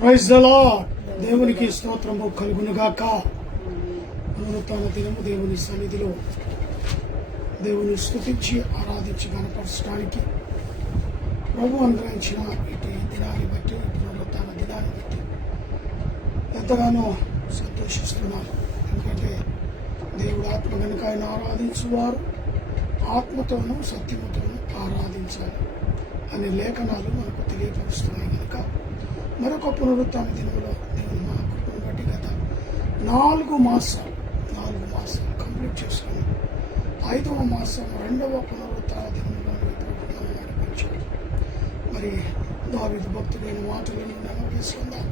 Praise the lord. దేవునికి స్తోత్రము కలుగునుగాక. పునరుత్థాన దినము దేవుని సన్నిధిలో దేవుని స్తుతించి ఆరాధించి గణపరచడానికి ప్రభు అనుగ్రహించిన ఇటు దినాన్ని బట్టి, పునరుత్థాన దినాన్ని బట్టి ఎంతగానో సంతోషిస్తున్నాను. ఎందుకంటే దేవుడు ఆత్మ కనుక ఆయన ఆరాధించువారు ఆత్మతోనూ సత్యముతోనూ ఆరాధించాలి అనే లేఖనాలు మనకు తెలియపరుస్తున్నాయి. కనుక మరొక పునరుత్థాన దినంలో దేవుని మా కృపను బట్టి గత 4 మాసాలు కంప్లీట్ చేసుకుని 5వ మాసం 2వ పునరుత్థాన దినంలో నడిపించాడు. మరి దావీదు భక్తుడైన మాటలను నెరవేర్చుకుందాం.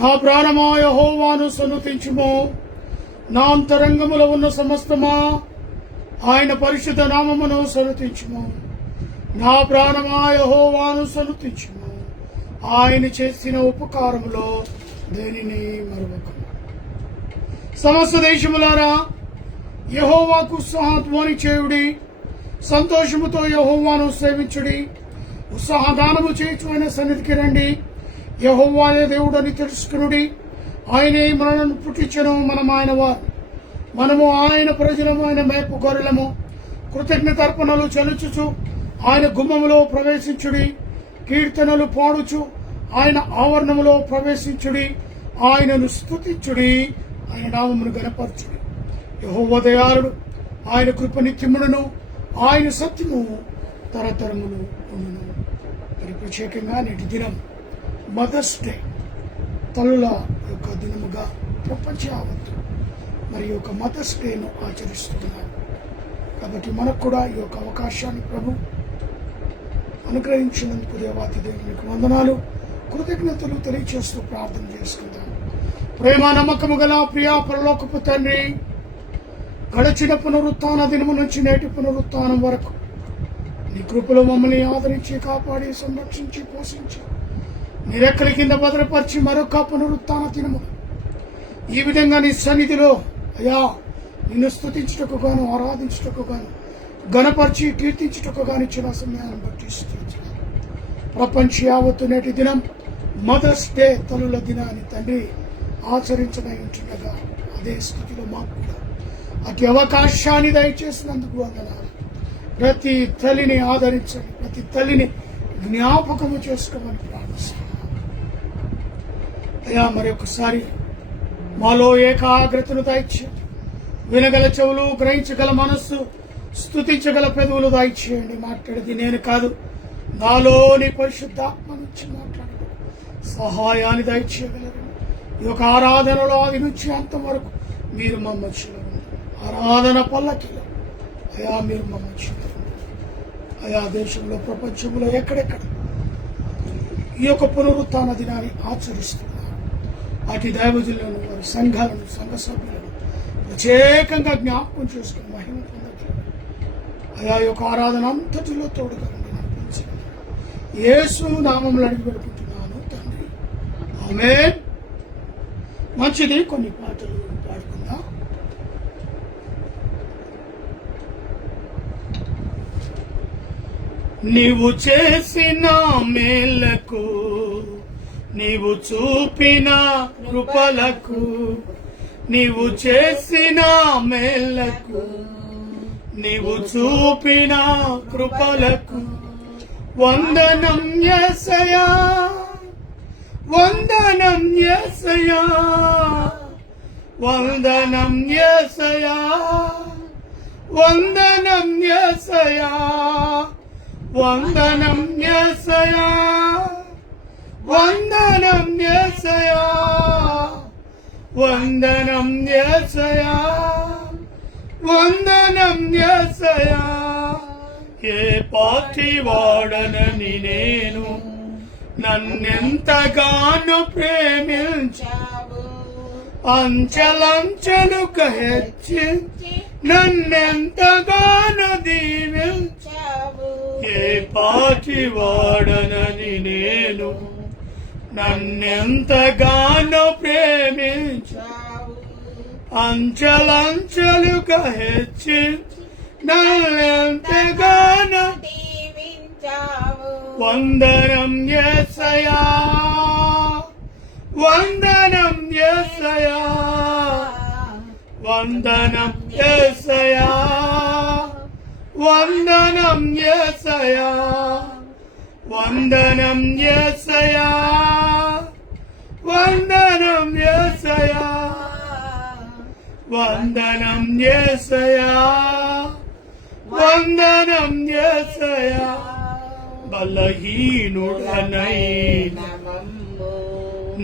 నా ప్రాణమా యెహోవాను సన్నుతించుము, నా అంతరంగములో ఉన్న సమస్తమా ఆయన పరిశుద్ధ నామమును సన్నుతించుము. నా ప్రాణమా యెహోవాను సన్నుతించుము, ఆయన చేసిన ఉపకారములో దేనిని మరువకు. సమస్త దేశములారా యెహోవాకు ఉత్సాహధ్వని చేయుడి, సంతోషముతో యెహోవాను సేవించుడి. ఉత్సాహదానము చేయుచు ఆయన సన్నిధికి రండి. యెహోవాయే దేవుడని తెలుసుకునుడి. ఆయనే మనలను పుట్టించెను, మనం ఆయన వారు, మనము ఆయన ప్రజలము, ఆయన మేపు గొర్రెలము. కృతజ్ఞతార్పణలు చెల్లించుచు ఆయన గుమ్మములో ప్రవేశించుడి. కీర్తనలు పాడుచు ఆయన ఆవరణములో ప్రవేశించుడి. ఆయనను స్తుతించుడి, ఆయన నామమును గణపరచుడి. యెహోవా దయాళుడు, ఆయన కృప నిత్యమును, ఆయన సత్యము తరతరములు ఉండును. మరి ప్రత్యేకంగా నేటి దినం మదర్స్ డే, తల్లుల యొక్క దినముగా ప్రపంచ యావత్తు మరి ఈ యొక్క మదర్స్ డేను ఆచరిస్తున్నారు. కాబట్టి మనకు కూడా ఈ యొక్క అవకాశాన్ని ప్రభు అనుగ్రహించినందుకు దేవాతి దేవునికి వందనాలు, కృతజ్ఞతలు తెలియచేస్తూ ప్రార్థన చేసుకుందాం. ప్రేమ నమ్మకము గల ప్రియా పరలోకపు తండ్రి, గడచిన పునరుత్థాన దినము నుంచి నేటి పునరుత్థానం వరకు నీ కృపలో మమ్మల్ని ఆదరించి కాపాడి సంరక్షించి పోషించి నీ రెక్కల కింద భద్రపరిచి మరొక పునరుత్థాన దినము ఈ విధంగా నీ సన్నిధిలో అయ్యా నిన్ను స్తుతించుటకు గాను, ఆరాధించుటకు గాను, గణపరిచి కీర్తించుటకు గాను ఇచ్చిన సమయాన్ని బట్టి స్తుతించున్నాను. ప్రపంచ యావత్తు నేటి దినం మదర్స్ డే, తల్లుల దినాన్ని తండ్రి ఆచరించడై ఉంటుండగా అదే స్థితిలో మాకు కూడా అతి అవకాశాన్ని దయచేసినందుకు వందనాలు. ప్రతి తల్లిని ఆదరించండి, ప్రతి తల్లిని జ్ఞాపకము చేసుకోమని ప్రార్థిస్తున్నాను. అయ్యా మరొకసారి మాలో ఏకాగ్రతను దయచేయండి, వినగల చెవులు, గ్రహించగల మనస్సు, స్తుతించగల పెదవులు దయచేయండి. మాట్లాడేది నేను కాదు, నాలోని పరిశుద్ధాత్మ నుంచి మాట్లాడండి, సహాయాన్ని దయచేయగలరు. ఈ యొక్క ఆరాధనలో ఆది నుంచి అంతం వరకు మీరు మమ్మల్ని ఆరాధన పల్లకిలో అయా మీరు మమ్మల్ని అయా దేశంలో, ప్రపంచంలో ఎక్కడెక్కడ ఈ యొక్క పునరుత్థాన దినాన్ని ఆచరిస్తున్నారు అటు దైవజనులను, వారి సంఘాలను, సంఘ సభ్యులను ప్రత్యేకంగా జ్ఞాపకం చేసుకుని మహిమ పొందట్లేదు. అయా యొక్క ఆరాధన అంతటిలో తోడుగా నడిపించండి. యేసు నామములో అడిగి పెట్టుకుంటున్నాను తండ్రి, ఆమేన్. మంచిది, కొన్ని పాటలు పాడుకుందాం. నీవు చేసిన మేలకు, నీవు చూపిన కృపలకు, నీవు చేసిన మేలకు, నీవు చూపిన కృపలకు వందనం యేసయ్యా, వందనం యేసయ్యా, వందనం యేసయ్యా, వందనం యేసయ్యా, వందనం యేసయ్యా, వందనం యేసయ్యా, వందనం యేసయ్యా, వందనం యేసయ్యా. ఏ పాటి వాడనని నేను, నన్నెంతగానో ప్రేమించావు, అంచెలంచెలుగా హెచ్చించి నన్నెంతగానో దీవించావు. ఏ పాటి వాడనని నేను, నన్నెంతగానో ప్రేమించావు, అంచెలంచెలుగా హెచ్చించి నన్నెంతగానో దీవించావు. వందనం యేసయ్యా, వందనం యేసయ్యా, వందనం యేసయ్యా, వందనం యేసయ్యా, వందనం యేసయ్యా, వందనం యేసయ్యా, వందనం యేసయ్యా, వందనం యేసయ్యా. బలహీనుడనైన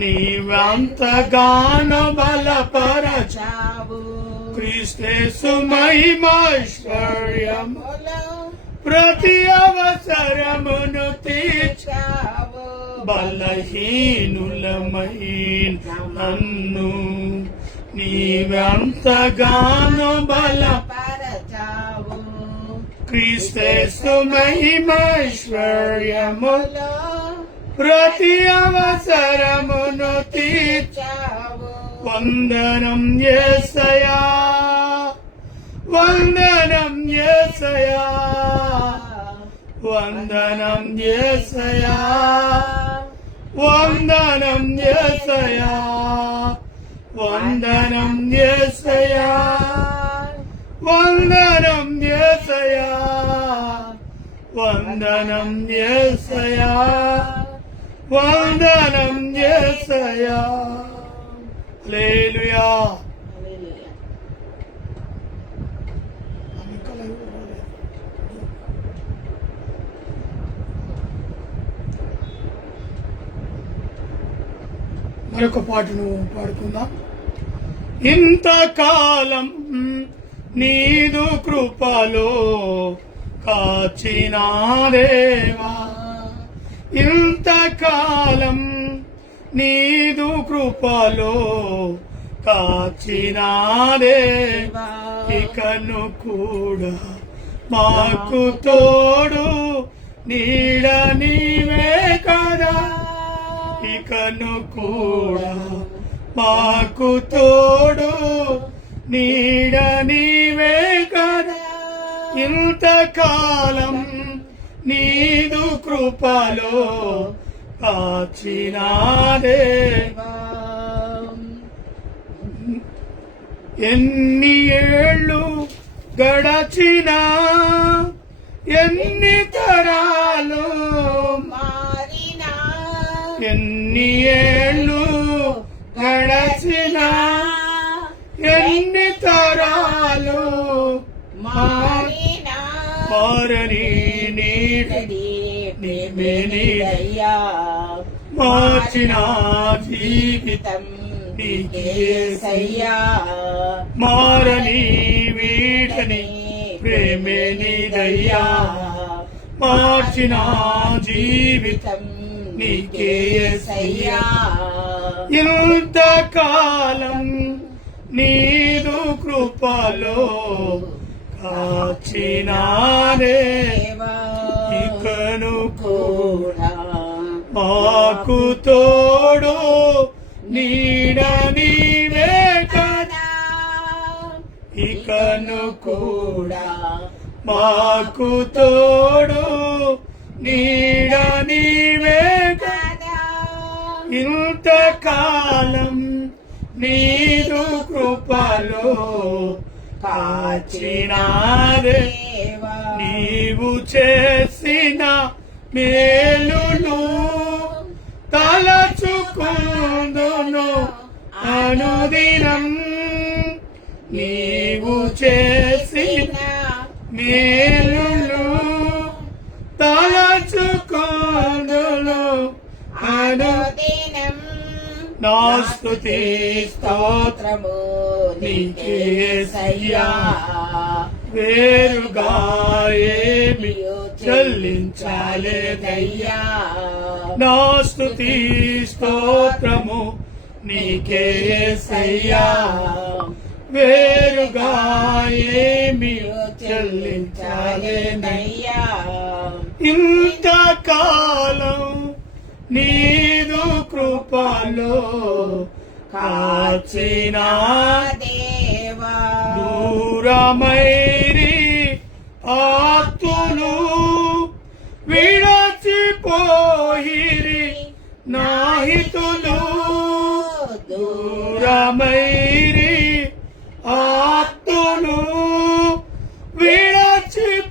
నీవంతగానో బలపరచావు, క్రీస్తేసు మహిమైశ్వర్యములో ప్రతి అవసరమును తీర్చావు. బలహీనులమైన నన్ను నీవంతగానో బలపరచావు, క్రీస్తేసు మహిమైశ్వర్యములో ప్రతి అవసరమును తీర్చావు. వందనం యేసయ్యా, వందనం యేసయ్యా, వందనం యేసయ్యా, వందనం యేసయ్యా, వందనం యేసయ్యా, వందనం యేసయ్యా, వందనం యేసయ్యా, వందనం యేసయ్యా. హల్లెలూయా. మరొక పాటను పాడుకుందాం. ఇంతకాలం నీదు కృపలో కాచిన దేవా, ఇంతకాలం నీదు కృపలో కాచిన దేవా, ఇకను కూడా మాకు తోడు నీడ నీవే కదా, ఇకను కూడా మాకు తోడు నీడ నీవే కదా. ఇంతకాలం నీదు కృపలో కాచిన దేవా, ఎన్ని ఏళ్ళు గడచినా ఎన్ని తరాలు మారినా, ఎన్ని ఏళ్ళు గడచినా ఎన్ని తరాలు మారినా, మారని నీడని నీవేనయ్యా, మార్చిన జీవితం నీకేసయ్యా, మారని వీడని ప్రేమే నీదయ్యా, మార్చిన జీవితం నీకేసయ్యా. ఇంతకాలం నీదు కృపలో కాచిన దేవా, ఇకను కూడా మాకు తోడు నీడ నీవే కదా, ఇకను కూడా మాకు తోడు నీడ నీవే కదా. ఇంతకాలం నీదు కృపలో కాచిన దేవా, నీవు చేసిన మేలును తలచుకుందును అనుదినం, నీవు చేసిన మేలును తలచుకుందును అనుదినం. నా స్తుతి స్తోత్రము నీకేసయ్యా, వేరుగా ఏమి చెల్లించలేదయ్యా. నా స్తుతి స్తోత్రము నీకేసయ్యా, వేరుగా ఏమి చెల్లించలేదయ్యా. ఇంతకాలం నీదు కృపలో కాచిన దేవా, దూరమైరి ఆప్తులు విడచిపోయిరి నాహితులు, దూరమైరి ఆప్తులు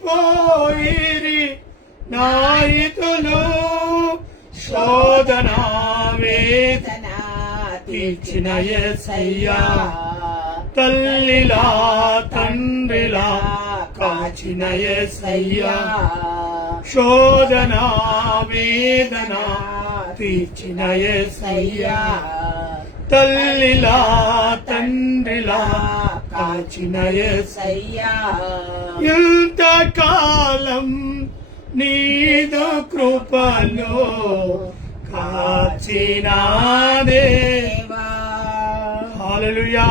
విడచిపోయిరి నాయితులు శోధన వేదన తీర్చిన యేసయ్యా తల్లిలా తండ్రిలా కాచిన యేసయ్యా శోధన వేదన తీర్చిన యేసయ్యా తల్లిలా తండ్రిలా కాచిన యేసయ్యా ఇంతకాలం నీదు కృపలో కాచిన దేవా హల్లెలూయా.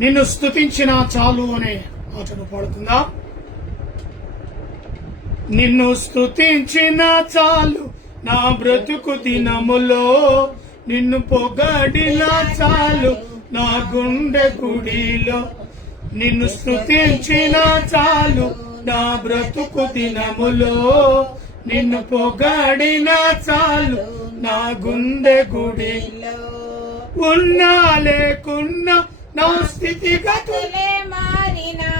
నిన్ను స్తుతించిన చాలు అనే ఆటను పాడుకుందాం. నిన్ను స్తుతించిన చాలు నా బ్రతుకు దినములో, నిన్ను పొగడిన చాలు నా గుండె గుడిలో. నిన్ను స్తుతించిన చాలు నా బ్రతుకు దినములో, నిన్ను పొగడిన చాలు నా గుండె గుడిలో. ఉన్నా లేకున్నా నా స్థితిగతులే మారినా,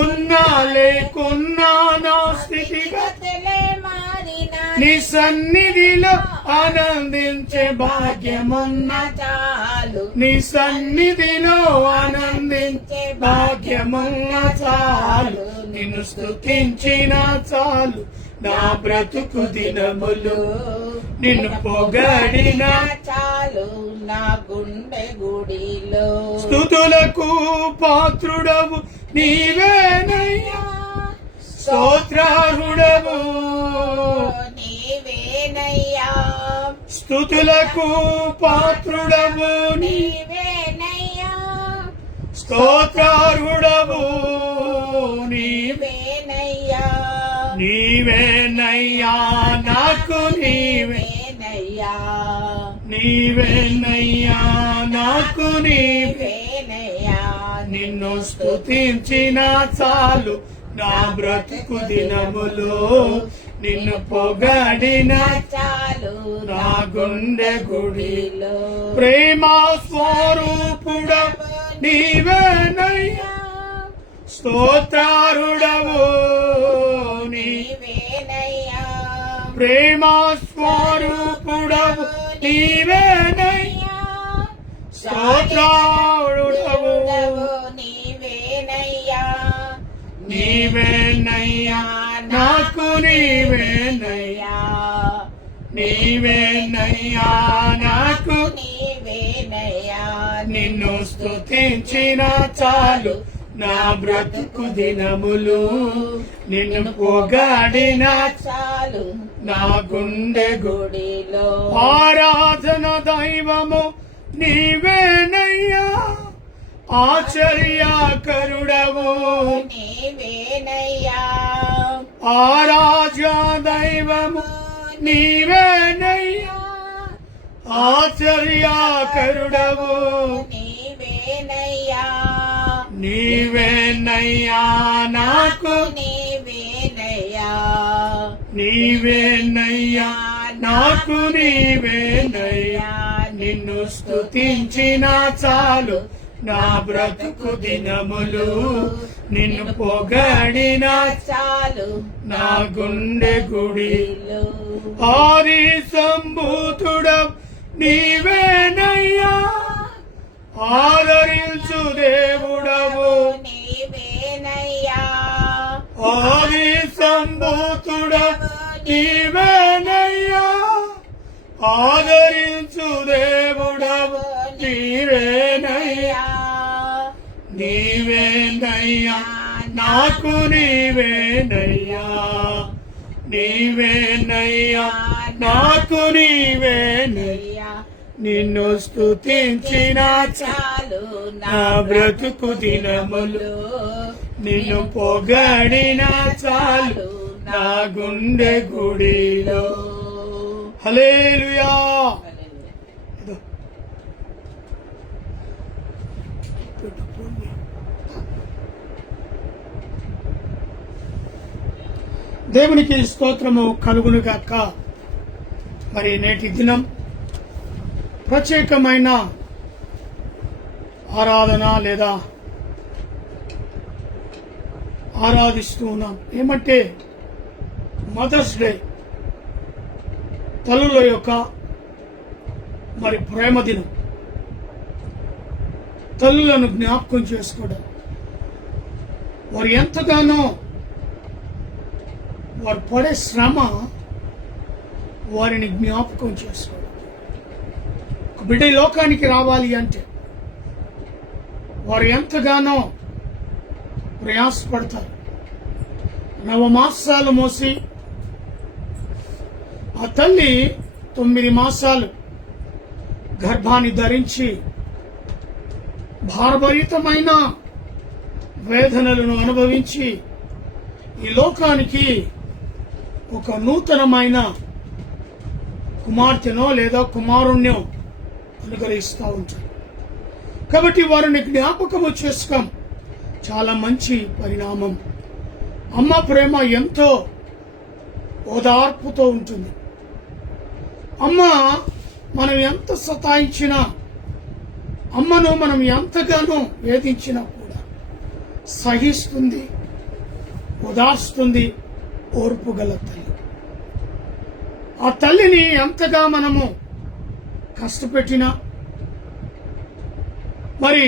ఉన్నా లేకున్నా నా స్థితిగతులే మారినా, నీ సన్నిధిలో ఆనందించే భాగ్యమున్న చాలు, నీ సన్నిధిలో ఆనందించే భాగ్యమున్న చాలు. నిన్ను స్తుతించిన చాలు నా బ్రతుకు దినములు, నిన్ను పొగడిన చాలు నా గుండె గుడిలో. స్తుతులకు పాత్రుడవు నీవేనయ్యా, స్తోత్రార్హుడవు నీవేనయ్యా. స్తుతులకు పాత్రుడవు నీవేనయ్యా, స్తోత్రార్హుడవు నీవేనయ్యా. నీవేనయ్యా నాకు నీవేనయ్యా, నీవేనయ్యా నాకు నీవేనయ్యా. నిన్ను స్తుతించిన చాలు నా బ్రతుకు దినములో, నిన్ను పొగడిన చాలు నా గుండె గుడిలో. ప్రేమ స్వరూపుడవు నీవేనయ్యా, స్తోత్రారుడవు నీవేనయ్యా. ప్రేమ స్వరూపుడవు నీవేనయ్యా, స్తోత్రారుడవు నీవేనయ్యా. నీవేనయ్యా నాకు నీవేనయ్యా, నీవేనయ్యా నాకు నీవేనయ్యా. నిన్ను స్తుతించిన చాలు నా బ్రతుకు దినములు, నిన్ను పొగడిన చాలు నా గుండె గుడిలో. ఆరాధన దైవము నీవేనయ్యా, ఆశ్చర్యకరుడవు నీవేనయ్యా. ఆరాధ్య దైవము నీవేనయ్యా, ఆశ్చర్యకరుడవు నీవేనయ్యా. నీవేనయ్యా నాకు నీవేనయ్యా, నీవేనయ్యా నాకు నీవేనయ్యా. నిన్ను స్తుతించిన చాలు నా బ్రతుకు దినములు, నిన్ను పొగడిన చాలు నా గుండె గుడిలో. ఆది సంభూతుడవు నీవేనయ్యా, ఆదరించు దేవుడవు నీవేనయ్యా. ఆది సంభూతుడవు నీవేనయ్యా, ఆదరించు దేవుడవు నీవేనయ్యా. నీవేనయ్యా నాకు నీవేనయ్యా, నీవేనయ్యా నాకు నీవేనయ్యా. నిన్ను స్తుతించిన చాలు నా బ్రతుకు దినములు, నిన్ను పొగడిన చాలు నా గుండె గుడిలో. హల్లెలూయా. దేవునికి స్తోత్రము కలుగునుగాక. మరి నేటి దినం ప్రత్యేకమైన ఆరాధన లేదా ఆరాధిస్తూ ఉన్నాం. ఏమంటే మదర్స్ డే, తల్లుల యొక్క మరి ప్రేమ దినం, తల్లులను జ్ఞాపకం చేసుకోవడం, వారు ఎంతగానో వారు పడే శ్రమ వారిని జ్ఞాపకం చేసుకోవడం. ఒక బిడ్డ ఈ లోకానికి రావాలి అంటే వారు ఎంతగానో ప్రయాసపడతారు. 9 మాసాలు మోసి ఆ తల్లి 9 మాసాలు గర్భాన్ని ధరించి భారభరితమైన వేదనలను అనుభవించి ఈ లోకానికి ఒక నూతనమైన కుమార్తెనో లేదా కుమారుణ్ణో అనుగ్రహిస్తూ ఉంటారు. కాబట్టి వారిని జ్ఞాపకము చేసుకోం చాలా మంచి పరిణామం. అమ్మ ప్రేమ ఎంతో ఓదార్పుతో ఉంటుంది. అమ్మ మనం ఎంత సతాయించినా, అమ్మను మనం ఎంతగానో వేధించినా కూడా సహిస్తుంది, ఓదార్స్తుంది. ఓర్పు గల తల్లి. ఆ తల్లిని ఎంతగా మనము కష్టపెట్టినా, మరి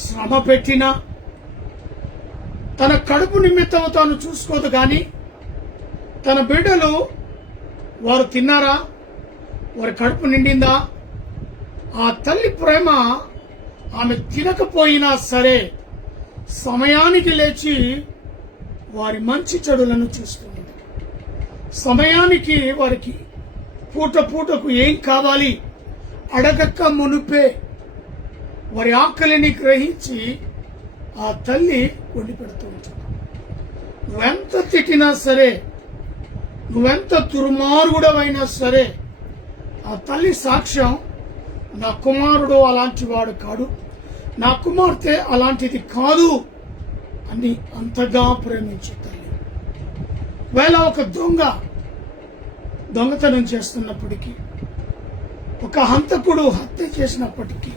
శ్రమ పెట్టినా, తన కడుపు నిమిత్తం తాను చూసుకోదు. కానీ తన బిడ్డలు వారు తిన్నారా, వారి కడుపు నిండిందా, ఆ తల్లి ప్రేమ ఆమె తినకపోయినా సరే సమయానికి లేచి వారి మంచి చెడులను చూస్తుంది. సమయానికి వారికి పూట పూటకు ఏం కావాలి అడగక్క మునుపే వారి ఆకలిని గ్రహించి ఆ తల్లి వండి పెడుతూ ఉంటుంది. నువ్వెంత తిట్టినా సరే, నువ్వెంత దుర్మార్గుడవైనా సరే, ఆ తల్లి సాక్ష్యం, నా కుమారుడు అలాంటి వాడు కాడు, నా కుమార్తె అలాంటిది కాదు అని అంతగా ప్రేమించే తల్లి. వేళ ఒక దొంగతనం చేస్తున్నప్పటికీ, ఒక హంతకుడు హత్య చేసినప్పటికీ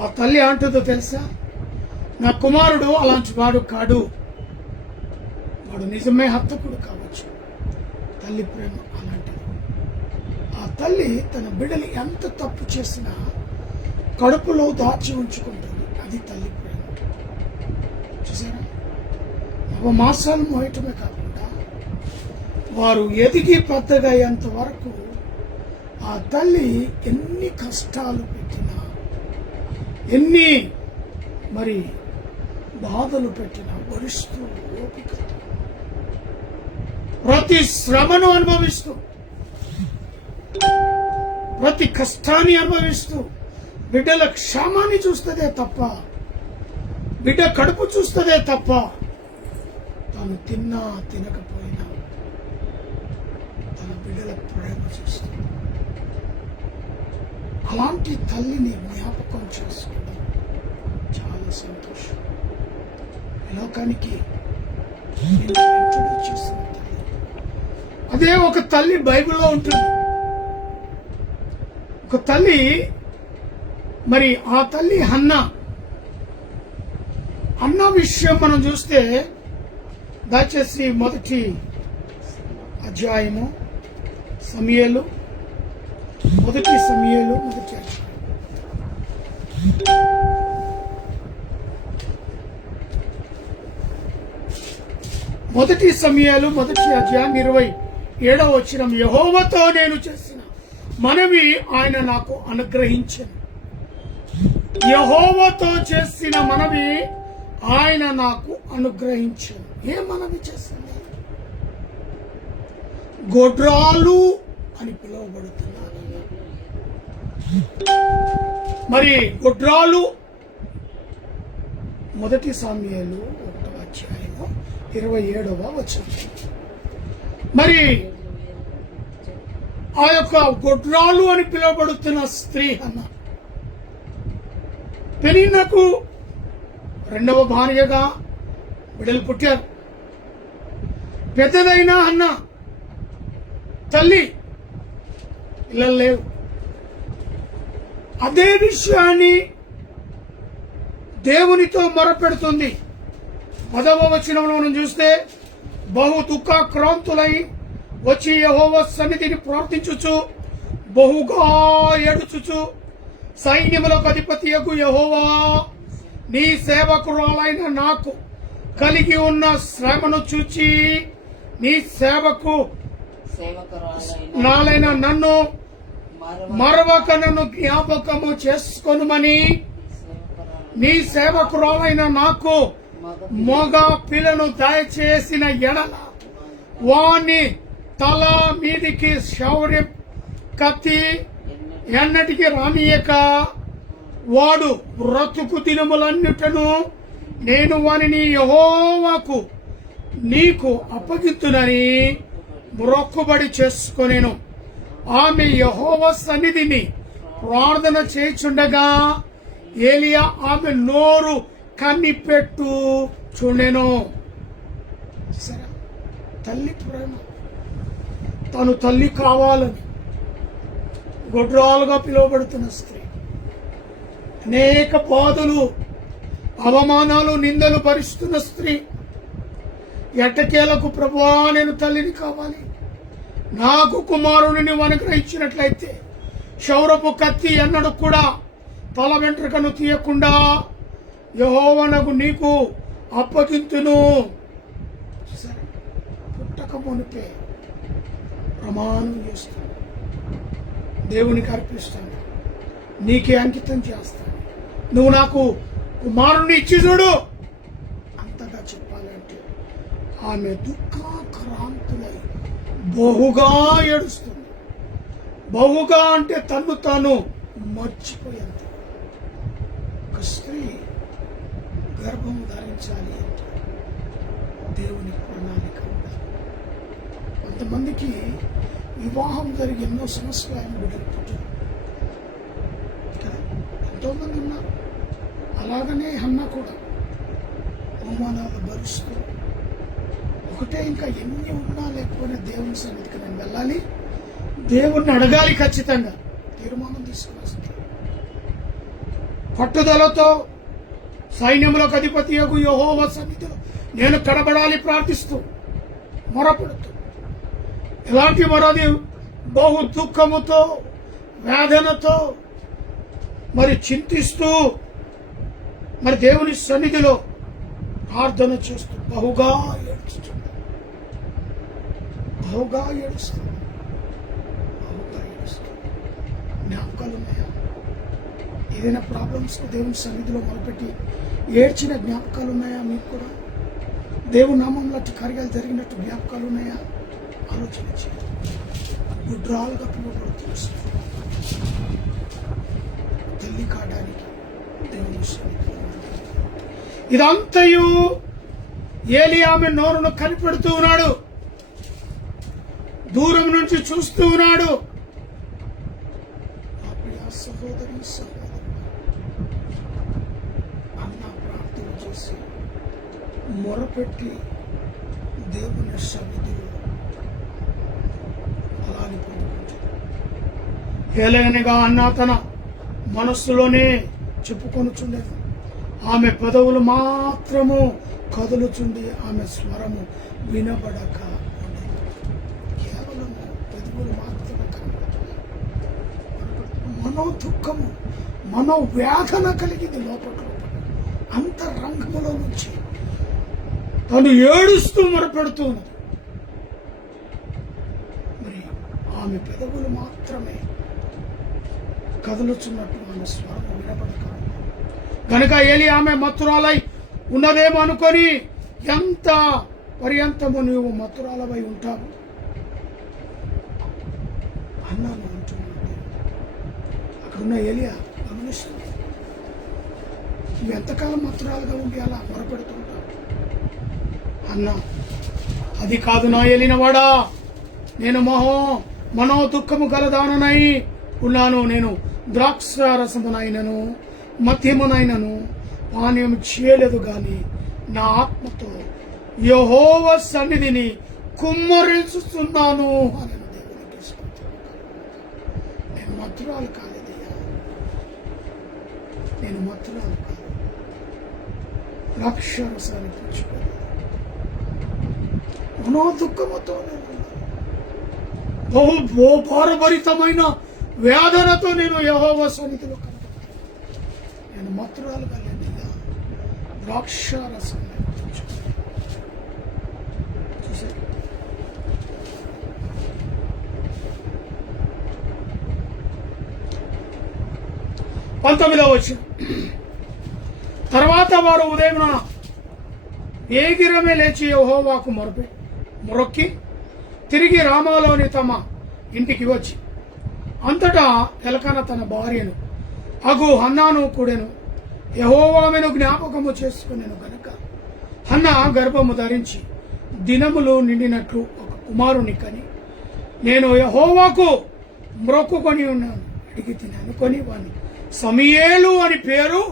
ఆ తల్లి అంటుందో తెలుసా, నా కుమారుడు అలాంటి వాడు కాడు, వాడు నిజమే హంతకుడు కావచ్చు. తల్లి ప్రేమ అలాంటిది. ఆ తల్లి తన బిడ్డలు ఎంత తప్పు చేసినా కడుపులో దాచి ఉంచుకుంటుంది. అది తల్లి ప్రేమ. చూసారా, 9 మాసాలు మోయటమే కాకుండా వారు ఎదిగి పెద్దగా అయ్యేంత వరకు ఆ తల్లి ఎన్ని కష్టాలు పెట్టినా, ఎన్ని మరి బాధలు పెట్టినా భరిస్తూ, ఓపికతో, ప్రతి శ్రమను అనుభవిస్తూ, ప్రతి కష్టాన్ని అనుభవిస్తూ బిడ్డల క్షేమాన్ని చూస్తుందే తప్ప, బిడ్డ కడుపు చూస్తుందే తప్ప, తాను తిన్నా తినకపోయినా తన బిడ్డల ప్రేమ చూస్తుంది. అలాంటి తల్లిని జ్ఞాపకం చేసుకోవడం చాలా సంతోషం. ఈ లోకానికి ఇంట్రొడ్యూస్ చేసిన తల్లి, అదే ఒక తల్లి బైబిల్లో ఉంటుంది. ఒక తల్లి, మరి ఆ తల్లి హన్నా విషయం మనం చూస్తే, దయచేసి 1 అధ్యాయము సమూయేలు, 1 సమూయేలు 1 అధ్యాయం. మొదటి సమూయేలు 1 అధ్యాయం 27వ వచనం. యెహోవాతో నేను చేసిన మనవి ఆయన నాకు అనుగ్రహించెను. యెహోవాతో చేసిన మనవి ఆయన నాకు అనుగ్రహించెను. ఏ మనవి చేసింది? గొడ్రాలు అని పిలువబడుతున్నారు. మరి గొడ్రాలు 1 సమూయేలు 1వ అధ్యాయము 27వ వచనం. మరి ఆ యొక్క గొడ్రాలు అని పిలువబడుతున్న స్త్రీ హన్నా పెనిన్నకు 2వ భార్యగా బిడ్డలు పుట్టారు. పెద్దదైనా అన్న తల్లి పిల్లలు లేవు. అదే విషయాన్ని దేవునితో మొరపెడుతుంది. 10వ వచనంలో మనం చూస్తే బహు దుఃఖాక్రాంతులై వచ్చి యెహోవా సన్నిధిని ప్రార్థించుచు బహుగా ఏడుచుచు సైన్యములకు అధిపతియగు యెహోవా, నీ సేవకురాలైన నాకు కలిగి ఉన్న శ్రమను చూచి నీ నాలైన నన్ను మరవక నన్ను జ్ఞాపకము చేసుకొనుమని నీ సేవకురాలైన నాకు మగ పిల్లను దయచేసిన ఎడల వాణ్ణి తల మీదికి శౌర్యం కత్తి ఎన్నటికి రానియక వాడు బ్రతుకు దినములన్నిటను నేను వానిని యెహోవాకు నీకు అప్పగిత్తునని మొక్కుబడి చేసుకొనెను. ఆమె యెహోవా సన్నిధిని ప్రార్థన చేయుచుండగా ఏలియా ఆమె నోరు కనిపెట్టు చూడెను. సరే, తల్లి ప్రేమ, తను తల్లి కావాలని గొడ్రాలుగా పిలువబడుతున్న స్త్రీ అనేక బాధలు, అవమానాలు, నిందలు భరిస్తున్న స్త్రీ ఎట్టకేలకు ప్రభువా నేను తల్లిని కావాలి, నాకు కుమారుని నువ్వు అనుగ్రహించినట్లయితే శౌరపు కత్తి ఎన్నడూ కూడా తల వెంట్రుకను తీయకుండా యెహోవానకు నీకు అప్పగింతును. సరే, పుట్టక మునిపే ప్రమాణం చేస్తాను, దేవునికి అర్పిస్తాను, నీకే అంకితం చేస్తాను, నువ్వు నాకు కుమారుణ్ణి ఇచ్చి చూడు. అంతగా చెప్పాలంటే ఆమె దుఃఖాక్రాంతులై బహుగా ఏడుస్తుంది. బహుగా అంటే తన్ను తాను మర్చిపోయింది. ఒక స్త్రీ గర్భం ధరించాలి అంటే దేవుని ప్రణాళిక ఉండాలి. కొంతమందికి వివాహం జరిగి ఎన్నో సమస్యలు ఆయన బిడ్డలు పుట్టారు, ఎంతో మంది ఉన్నారు. అలాగనే హన్నా కూడా అవమానాలు భరిస్తూ ఒకటే, ఇంకా ఎన్ని ఉన్నా లేకపోయినా దేవుని సన్నిధికి నేను వెళ్ళాలి, దేవుణ్ణి అడగాలి, ఖచ్చితంగా తీర్మానం తీసుకుని పట్టుదలతో సైన్యములకు అధిపతియగు యెహోవా సన్నిధిలో నేను కనబడాలి ప్రార్థిస్తూ మొరపెడుతూ. ఎలాంటి మొరది? బహు దుఃఖముతో, వేదనతో, మరి చింతిస్తూ, మరి దేవుని సన్నిధిలో ప్రార్థన చేస్తూ బహుగా ఏడుస్తుంది. బహుగా ఏడుస్తుంది. జ్ఞాపకాలు ఉన్నాయా? ఏదైనా ప్రాబ్లమ్స్ దేవుని సన్నిధిలో మొదలుపెట్టి ఏడ్చిన జ్ఞాపకాలు ఉన్నాయా? మీకు కూడా దేవుని నామంలో కార్యాలు జరిగినట్టు జ్ఞాపకాలు ఉన్నాయా? ఆలోచన చేయండి. గుడ్రాలుగా పిలువబడుతుంది తల్లి కాడానికి దేవుని సన్నిధిలో. ఇదంతయు ఏలియా ఆమె నోరును కనిపెడుతూ ఉన్నాడు, దూరం నుంచి చూస్తూ ఉన్నాడు. సహోదరి అన్న ప్రార్థన చేసి మొరపెట్టి దేవుని సన్నిధిలో అలాని పొందుకుంటాడు. ఏలైనగా అన్న తన మనస్సులోనే చెప్పుకొనుచుండేది, ఆమె పెదవులు మాత్రము కదులుచుండి ఆమె స్వరము వినబడక ఉండేది. కేవలం పెదవులు మాత్రమే కనబడుతుంది. మనో దుఃఖము, మనో వేదన కలిగింది లోపల. అంతరంగములో నుంచి తను ఏడుస్తూ మొరపెడుతూ ఉన్నది. మరి ఆమె పెదవులు మాత్రమే కదులుచున్నట్టు ఆమె స్వరము వినబడక గనుక ఏలి ఆమె మత్తురాలై ఉన్నదేమో అనుకొని, ఎంత పర్యంతము నీవు మత్తురాలవై ఉంటావు అన్నాను అంటున్నాడు. అక్కడున్న ఏలియా గమనిస్తుంది, నువ్వు ఎంతకాలం మత్తురాలుగా ఉండి అలా మొరపెడుతుంటావు అన్నా. అది కాదు నా ఏలినవాడా, నేను మనో దుఃఖము గలదాననై ఉన్నాను. నేను ద్రాక్ష రసమునైనను మద్యమునైనను పానీయం చేయలేదు, గాని నా ఆత్మతో యెహోవా సన్నిధిని కుమ్మరించుతున్నాను అని దేవునికి స్తోత్రం. నేను మత్తురాలు కాలేదయ్యా, నేను మత్తురాలు కాదు, ద్రాక్షారసాన్ని పుచ్చుకోలేదు, మనో దుఃఖముతో బహు భారభరితమైన వేదనతో నేను యెహోవా సన్నిధిలో కనబడతాను. నేను మత్తురాలు కాలేదయ్యా, ద్రాక్షారసాన్ని పుచ్చుకోలేదు. చూసారు, 19వ వచనం. తర్వాత వారు ఉదయమున వేగిరమే లేచి యెహోవాకు మొరొక్కి తిరిగి రామాలోని తమ ఇంటికి వచ్చి అంతటా ఎల్కాన తన భార్యను అగు హన్నాను కూడెను. యెహోవా ఆమెను జ్ఞాపకము చేసుకునేను గనుక హన్న గర్భము ధరించి దినములు నిండినట్లు ఒక కుమారుని కని నేను యెహోవాకు మ్రొక్కుకొని ఉన్నాను, అడిగి తిని అనుకొని వాని సమూయేలు అని పేరు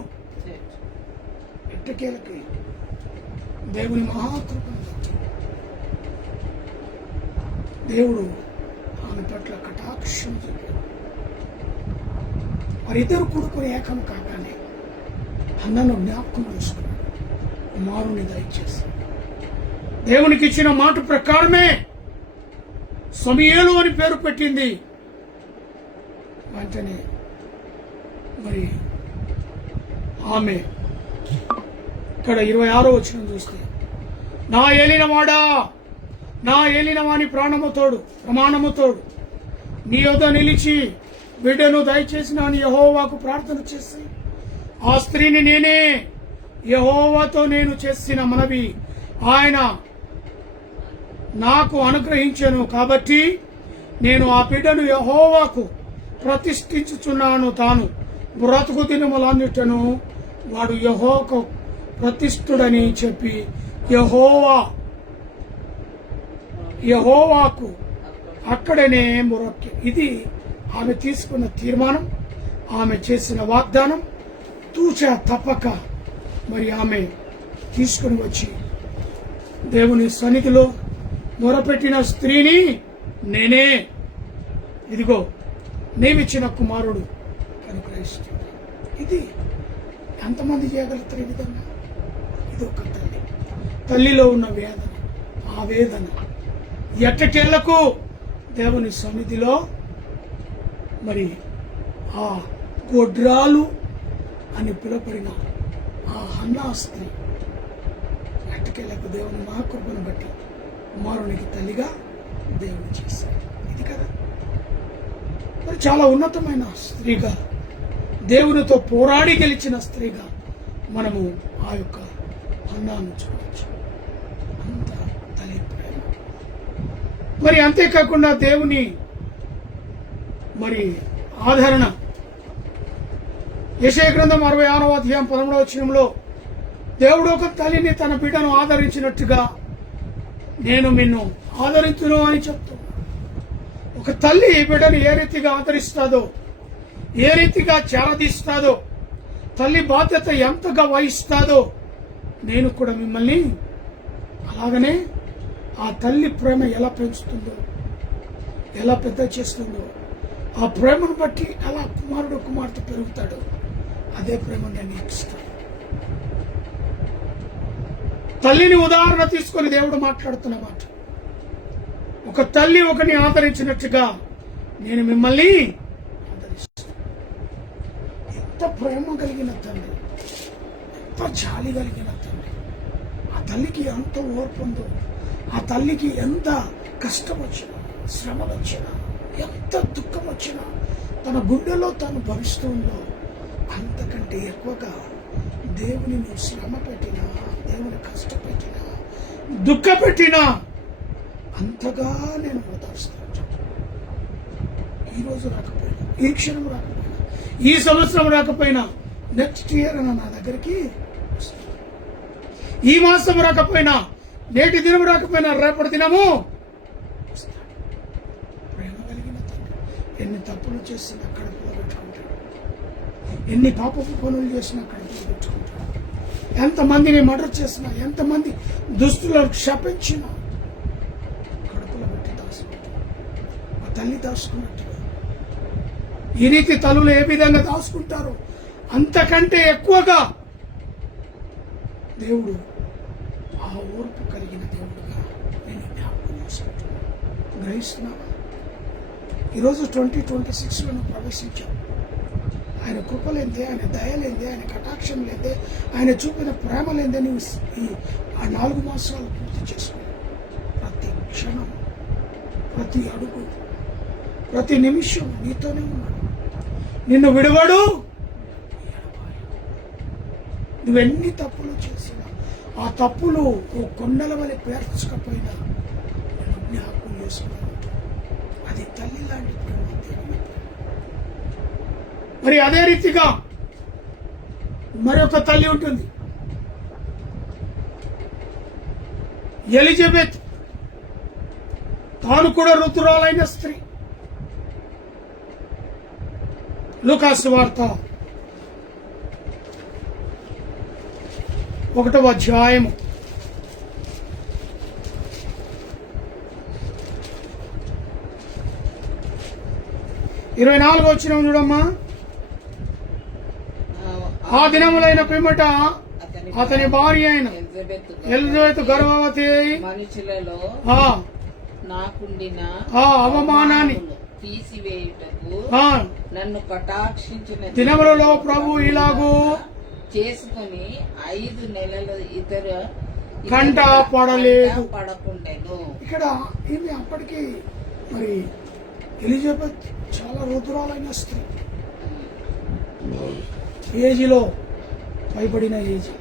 ఎట్టకేలకి దేవుని మహాకృపను బట్టి దేవుడు ఆమె పట్ల కటాక్షం చెప్పాడు. వారిద్దరు కొడుకుని ఏకం కాగానే అన్నను జ్ఞాపకం చేసుకున్నాడు, కుమారుని దయచేశాడు. దేవునికి ఇచ్చిన మాట ప్రకారమే సమూయేలు అని పేరు పెట్టింది. వెంటనే మరి ఆమె ఇక్కడ 26వ వచనం చూస్తే, నా ఏలినవాడా, నా ఏలినవాని ప్రమాణముతోడు నీ యొద్ద నిలిచి బిడ్డను దయచేసి అని యెహోవాకు ప్రార్థన చేసి ఆ స్త్రీని నేనే యెహోవాతో నేను చేసిన మనవి ఆయన నాకు అనుగ్రహించెను కాబట్టి నేను ఆ బిడ్డను యెహోవాకు ప్రతిష్ఠించుచున్నాను. తాను బ్రతుకు దినములన్నిటను వాడు యెహోవాకు ప్రతిష్ఠుడని చెప్పి యెహోవాకు అక్కడనే మొరొక్కి. ఇది ఆమె తీసుకున్న తీర్మానం, ఆమె చేసిన వాగ్దానం. తూచా తప్పక మరి ఆమె తీసుకుని వచ్చి దేవుని సన్నిధిలో మొరపెట్టిన స్త్రీని నేనే, ఇదిగో నీవిచ్చిన కుమారుడు అనుగ్రహిస్తున్నాడు. ఇది ఎంతమంది చేయగలుగుతారు ఈ విధంగా? ఇది ఒక తల్లిలో ఉన్న వేదన, ఆ వేదన ఎట్టకేళ్లకు దేవుని సన్నిధిలో మరి ఆ గొడ్రాలు అని పిలువబడిన ఆ హన్నా స్త్రీ ఎట్టకేళ్లకు దేవుని మహాకృపను బట్టి కుమారునికి తల్లిగా దేవుని చేశాడు. ఇది కదా మరి చాలా ఉన్నతమైన స్త్రీగా, దేవునితో పోరాడి గెలిచిన స్త్రీగా మనము ఆ యొక్క హన్నాను చూడవచ్చు. అంత తల్లి ప్రేమ. మరి అంతేకాకుండా దేవుని మరి ఆదరణ. యెషయా గ్రంథం 66వ అధ్యాయం 11వ వచనంలో దేవుడు ఒక తల్లిని తన బిడ్డను ఆదరించినట్టుగా నేను నిన్ను ఆదరించును అని చెప్తున్నాను. ఒక తల్లి బిడ్డను ఏ రీతిగా ఆదరిస్తాదో, ఏ రీతిగా చేరదీస్తాదో, తల్లి బాధ్యత ఎంతగా వహిస్తాదో నేను కూడా మిమ్మల్ని అలాగనే ఆ తల్లి ప్రేమ ఎలా పెంచుతుందో, ఎలా పెద్ద చేస్తుందో, ఆ ప్రేమను బట్టి ఎలా కుమారుడు కుమార్తె పెరుగుతాడో అదే ప్రేమ నేను ఇస్తాను. తల్లిని ఉదాహరణ తీసుకొని దేవుడు మాట్లాడుతున్న మాట. ఒక తల్లి ఒకరిని ఆదరించినట్టుగా నేను మిమ్మల్ని ఆదరిస్తాను. ఎంత ప్రేమ కలిగిన తండ్రి, ఎంత జాలి కలిగిన తండ్రి. ఆ తల్లికి ఎంత ఓర్పు ఉందో, ఆ తల్లికి ఎంత కష్టం వచ్చినా, శ్రమలు వచ్చినా, ఎంత దుఃఖం వచ్చినా తన గుండెలో తాను భరిస్తుందో అంతకంటే ఎక్కువగా దేవుని నువ్వు శ్రమ పెట్టినా, దేవుని కష్టపెట్టినా, దుఃఖ పెట్టినా అంతగా నేను ఓదార్స్తాను. ఈ రోజు రాకపోయినా, ఈ క్షణం రాకపోయినా, ఈ సంవత్సరం రాకపోయినా నెక్స్ట్ ఇయర్ నా దగ్గరికి వస్తాను. ఈ మాసం రాకపోయినా, నేటి దినం రాకపోయినా రేపటి దినము వస్తాను. ప్రేమ కలిగిన తండ్రి ఎన్ని తప్పులు చేసినా కడుపులో పెట్టుకుంటాడు, ఎన్ని పాపపు పనులు చేసినా కడుపులో పెట్టుకుంటాడు, ఎంతమందిని మర్డర్ చేసినా, ఎంతమంది దుస్తులను శపించినా తల్లి దాచుకున్నట్టుగా. ఈ రీతి తల్లులు ఏ విధంగా దాచుకుంటారో అంతకంటే ఎక్కువగా దేవుడు ఆ ఓర్పు కలిగిన దేవుడుగా నేను జ్ఞాపకం చేసుకుంటున్నాను. గ్రహిస్తున్నావా? ఈరోజు 2026లో నువ్వు ప్రవేశించావు. ఆయన కృపలేందే, ఆయన దయలేందే, ఆయన కటాక్షం లేదే, ఆయన చూపిన ప్రేమ లేదే నువ్వు ఆ 4 మాసాలు పూర్తి చేసుకున్నావు. ప్రతి క్షణం, ప్రతి అడుగు, ప్రతి నిమిషం నీతోనే ఉన్నాడు. నిన్ను విడవడు. నువ్వెన్ని తప్పులు చేసినా ఆ తప్పులు ఓ కొండల వలె పేర్చకపోయినా నేను జ్ఞాపకం చేసుకున్నాను. అది తల్లి లాంటి ప్రేమ, దేవుని ప్రేమ. మరి అదే రీతిగా మరొక తల్లి ఉంటుంది, ఎలిజబెత్. తాను కూడా ఋతురాలైన స్త్రీ. లూకాసు వార్త 1వ అధ్యాయము 24వ వచనం చూడమ్మా. ఆ దినములైన పిమ్మట అతని భార్య అయిన ఎలిజబెత్ గర్భవతి అయి మనుషులలో నాకుండిన అవమానాన్ని తీసివేయుటకు నన్ను కటాక్షించిన దినములలో ప్రభు ఇలాగూ చేసుకుని 5 నెలలు ఇతర కంట పడలేదు. పడకుండెను. ఇక్కడ ఈమె అప్పటికి మరి ఎలిజబెత్ చాలా రుతురాలైన స్త్రీ, ఏజిలో భయపడిన ఏజీ.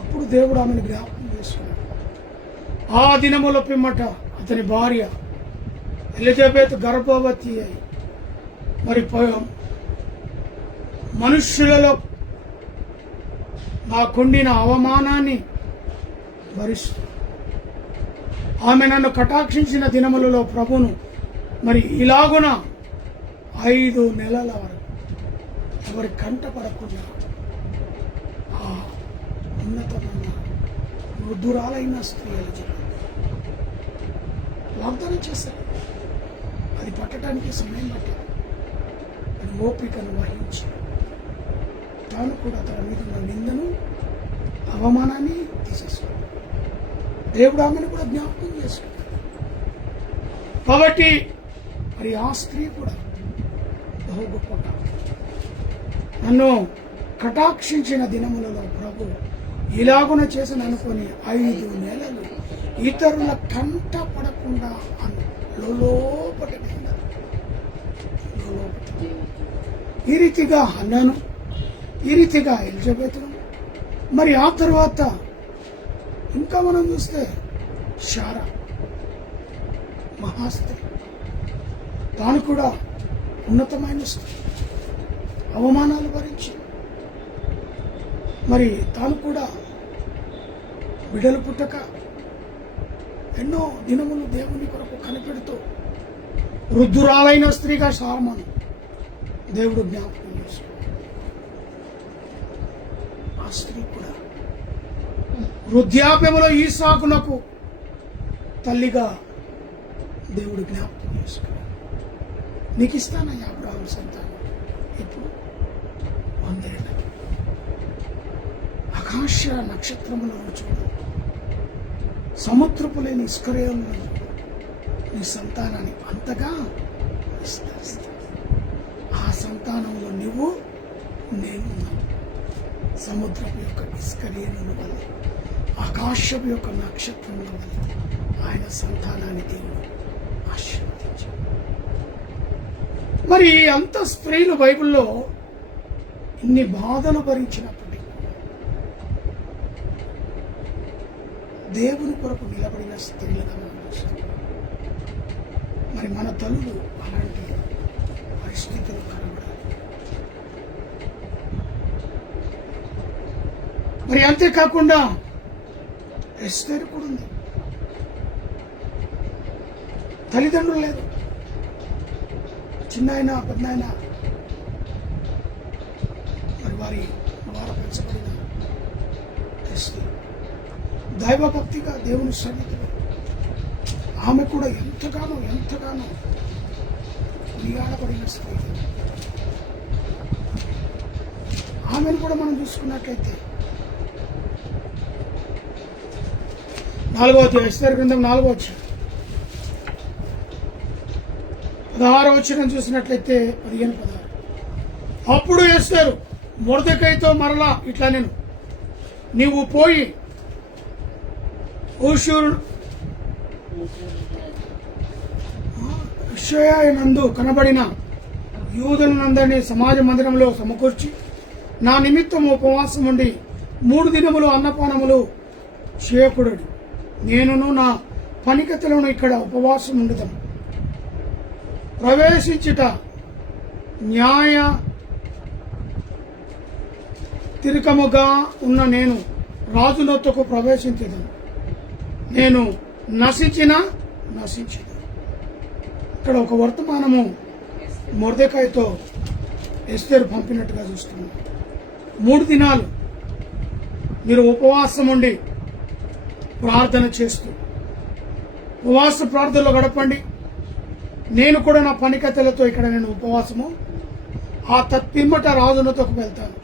అప్పుడు దేవుడు ఆమెను జ్ఞాపకం చేసుకున్నాడు. ఆ దినముల పిమ్మట అతని భార్య ఎలిజబెత్ గర్భవతి అయి మరి మనుష్యులలో నాకుండిన అవమానాన్ని భరిస్తూ ఆమె నన్ను కటాక్షించిన దినములలో ప్రభును మరి ఇలాగున 5 నెలల వరకు ఎవరి కంట పడకుండా ఆ ఉన్నతమైన మృదురాలైన స్త్రీ వాగ్దానం చేశారు. అది పట్టడానికి సమయం పట్టింది. అది ఓపికను వహించి తాను కూడా తన మీద ఉన్న నిందను, అవమానాన్ని తీసేసుకున్నాడు. దేవుడు ఆమెను కూడా జ్ఞాపకం చేసుకున్నాడు. కాబట్టి మరి ఆ స్త్రీ కూడా బహు గొప్పగా నన్ను కటాక్షించిన దినములలో ప్రభు ఇలాగున చేసిన అనుకొని 5 నెలలు ఇతరుల కంట పడకుండా లోపటి ఈ రీతిగా అన్నాను, ఈ రీతిగా ఎలిజబెత్ను. మరి ఆ తర్వాత ఇంకా మనం చూస్తే శారా మహాస్త్రీ, తాను కూడా ఉన్నతమైన స్త్రీ, అవమానాలు భరించి మరి తాను కూడా బిడ్డలు పుట్టక ఎన్నో దినములు దేవుని కొరకు కనిపెడుతూ వృద్ధురాలైన స్త్రీగా సారమాను దేవుడు జ్ఞాపకం చేసుకున్నాడు. ఆ స్త్రీ కూడా వృద్ధాప్యములో ఈసాకునకు తల్లిగా దేవుడు జ్ఞాపకం చేసుకున్నాడు. నీకు ఇస్తానయ్యా అబ్రాహాము సంతానం ఇప్పుడు 100 ఏళ్ళ ఆకాశ నక్షత్రములను చూడు, సముద్రపు లేని ఇస్కరేయులను చూడు, నీ సంతానాన్ని అంతగా విస్తరిస్తా. ఆ సంతానంలో నువ్వు నేను సముద్రపు యొక్క ఇస్కరేయులను వల్ల, ఆకాశపు యొక్క నక్షత్రముల వల్ల ఆయన సంతానాన్ని దేవుడు ఆశీర్వదించాడు. మరి అంత స్త్రీలు బైబిల్లో ఇన్ని బాధలు భరించినప్పటికీ దేవుని కొరకు నిలబడిన స్త్రీలుగా మనం చూస్తాం. మరి మన తల్లులు అలాంటి పరిస్థితులు కనబడాలి. మరి అంతేకాకుండా ఎస్తేరు కూడా ఉంది. తల్లిదండ్రులు లేదు, చిన్నాయన పెద్దనాయన మరి వారి పెంచబడిన ఎస్తేరు దైవభక్తిగా దేవుని సన్నిధిలో ఆమె కూడా ఎంతగానో నియాడబడిన స్త్రీ. ఆమెను కూడా మనం చూసుకున్నట్లయితే 4వ అధ్యాయం ఎస్తేరు గ్రంథం 4వ అధ్యాయం 16వ వచనం చూసినట్లయితే 15-16. అప్పుడు ఎస్తేరు మొర్దెకైతో మరలా ఇట్లా నేను నీవు పోయి నందు కనబడిన యూదులందరినీ సమాజ మందిరంలో సమకూర్చి నా నిమిత్తం ఉపవాసం ఉండి 3 దినములు అన్నపానములు చేయకుడు. నేనును నా పనికత్తెలను ఇక్కడ ఉపవాసం ఉండుదాం. ప్రవేశించుట న్యాయ తిరకముగా ఉన్న నేను రాజునొద్దకు ప్రవేశించదను. నేను నశించదు. ఇక్కడ ఒక వర్తమానము మొర్దెకాయితో ఎస్తేరు పంపినట్టుగా చూస్తున్నాం. 3 దినాలు మీరు ఉపవాసం ఉండి ప్రార్థన చేస్తూ ఉపవాస ప్రార్థనలో గడపండి. నేను కూడా నా పనికత్తెలతో ఇక్కడ నేను ఉపవాసము ఆ తత్పిమ్మట రాజునతోకు వెళ్తాను.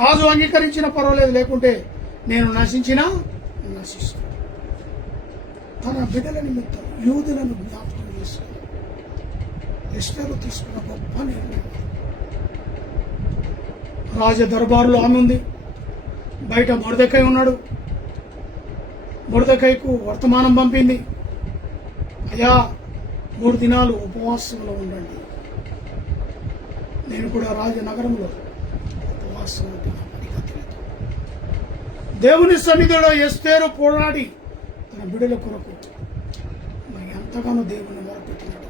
రాజు అంగీకరించిన పర్వాలేదు, లేకుంటే నేను నశిస్తాను. తన బిడ్డల నిమిత్తం యూదులను జ్ఞాపకం చేసుకుని ఎస్తేరు తీసుకున్న గొప్ప నిర్ణయం. రాజ దర్బారులో ఆమె ఉంది, బయట మొర్దెకై ఉన్నాడు. మొర్దెకైకు వర్తమానం పంపింది, అయ్యా 3 దినాలు ఉపవాసంలో ఉండండి. నేను కూడా రాజనగరంలో ఉపవాసం ఉంటున్నా. దేవుని సన్నిధిలో ఎస్తేరు పోరాడి తన బిడ్డల కొరకు మరి ఎంతగానో దేవుని మొరపెట్టినట్టు.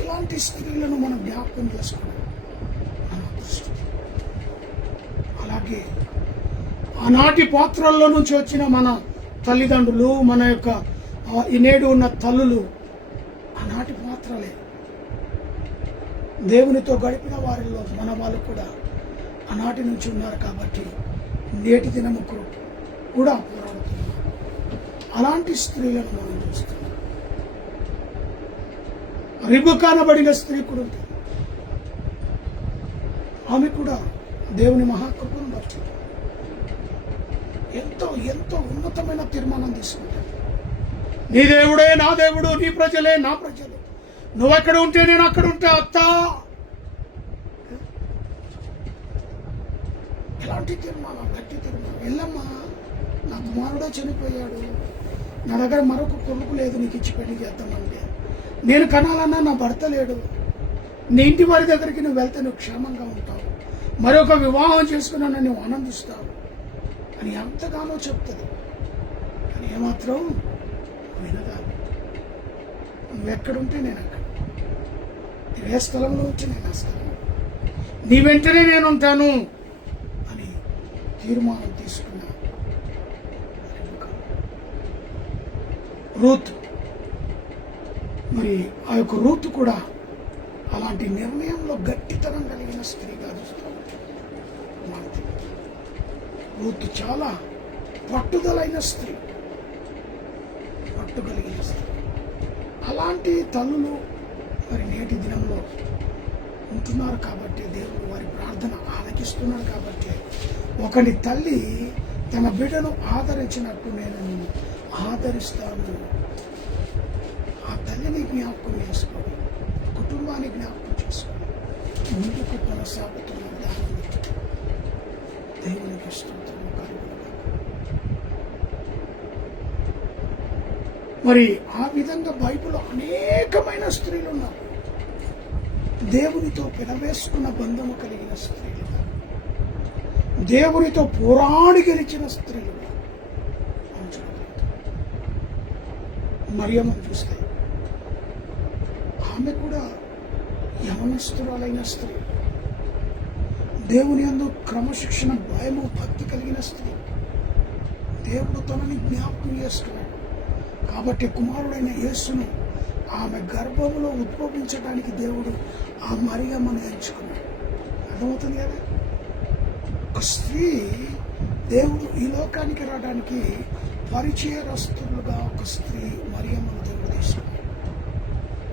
ఇలాంటి స్త్రీలను మనం జ్ఞాపకం చేసుకోవడం మన అదృష్టం. అలాగే ఆనాటి పాత్రల్లో నుంచి వచ్చిన మన తల్లిదండ్రులు, మన యొక్క ఈనేడు ఉన్న తల్లులు ఆనాటి పాత్రలే. దేవునితో గడిపిన వారిలో మన వాళ్ళు కూడా ఆనాటి నుంచి ఉన్నారు కాబట్టి నేటి దినముకు కూడా పోరాడుతున్నారు. అలాంటి స్త్రీలను మనం చూస్తున్నాం. రిబెకా అనబడిన స్త్రీ కూడా ఉంటుంది. ఆమె కూడా దేవుని మహాకృపను బట్టి ఎంతో ఉన్నతమైన తీర్మానం తీసుకుంటాడు. నీ దేవుడే నా దేవుడు, నీ ప్రజలే నా ప్రజలు. నువ్వెక్కడ ఉంటే నేను అక్కడ ఉంటే అత్త. ఎలాంటి తీర్మానం, గట్టి తీర్మానం. వెళ్ళమ్మా, నా కుమారుడే చనిపోయాడు, నా దగ్గర మరొక కొడుకు లేదు, నీకు ఇచ్చి పెళ్లి చేద్దామంటే. నేను కనాలన్నా నా భర్త లేడు. నీ ఇంటి వారి దగ్గరికి నువ్వు వెళ్తే నువ్వు క్షేమంగా ఉంటావు, మరొక వివాహం చేసుకున్నా నువ్వు ఆనందిస్తావు అని ఎంతగానో చెప్తుంది. అని ఏమాత్రం వినదా. నువ్వెక్కడుంటే నేను అక్కడ, నువ్వే స్థలంలో ఉంటే నేను ఆ స్థలంలో, నీ వెంటనే నేను ఉంటాను అని తీర్మానం తీసుకున్నా. రూత్, మరి ఆ యొక్క రూత్ కూడా అలాంటి నిర్ణయంలో గట్టితనం కలిగిన స్త్రీగా చూస్తాం. రూత్ చాలా పట్టుదలైన స్త్రీ, పట్టుగలిగిన స్త్రీ. అలాంటి తల్లులు మరి నేటి దినంలో ఉంటున్నారు కాబట్టి దేవుడు వారి ప్రార్థన ఆలకిస్తున్నాడు. కాబట్టి ఒకని తల్లి తన బిడ్డను ఆదరించినట్టు నేను ఆదరిస్తాను. ఆ తల్లిని జ్ఞాపకం చేసుకోండి, కుటుంబాన్ని జ్ఞాపకం చేసుకోండి, ముందుకు కొనసాగుతున్న విధానం దేవునికి స్తోత్రం కలుగును. మరి ఆ విధంగా బైబిల్లో అనేకమైన స్త్రీలు ఉన్నారు. దేవునితో పెనవేసుకున్న బంధము కలిగిన స్త్రీలుగా, దేవునితో పోరాడి గెలిచిన స్త్రీలుగా మరియమ్మను చూస్తే ఆమె కూడా యవనస్తురాలైన స్త్రీ, దేవుని యందు క్రమశిక్షణ, భయము, భక్తి కలిగిన స్త్రీ. దేవుడు తనని జ్ఞాపకం చేసుకున్నాడు కాబట్టి కుమారుడైన యేసును ఆమె గర్భంలో ఉద్భవించడానికి దేవుడు ఆ మరియమ్మను ఎంచుకున్నాడు. అర్థమవుతుంది కదా. ఒక స్త్రీ దేవుడు ఈ లోకానికి రావడానికి పరిచయస్తులుగా, ఒక ఒక స్త్రీ మరియమ్మను దేవుడు తీసుకున్నాడు,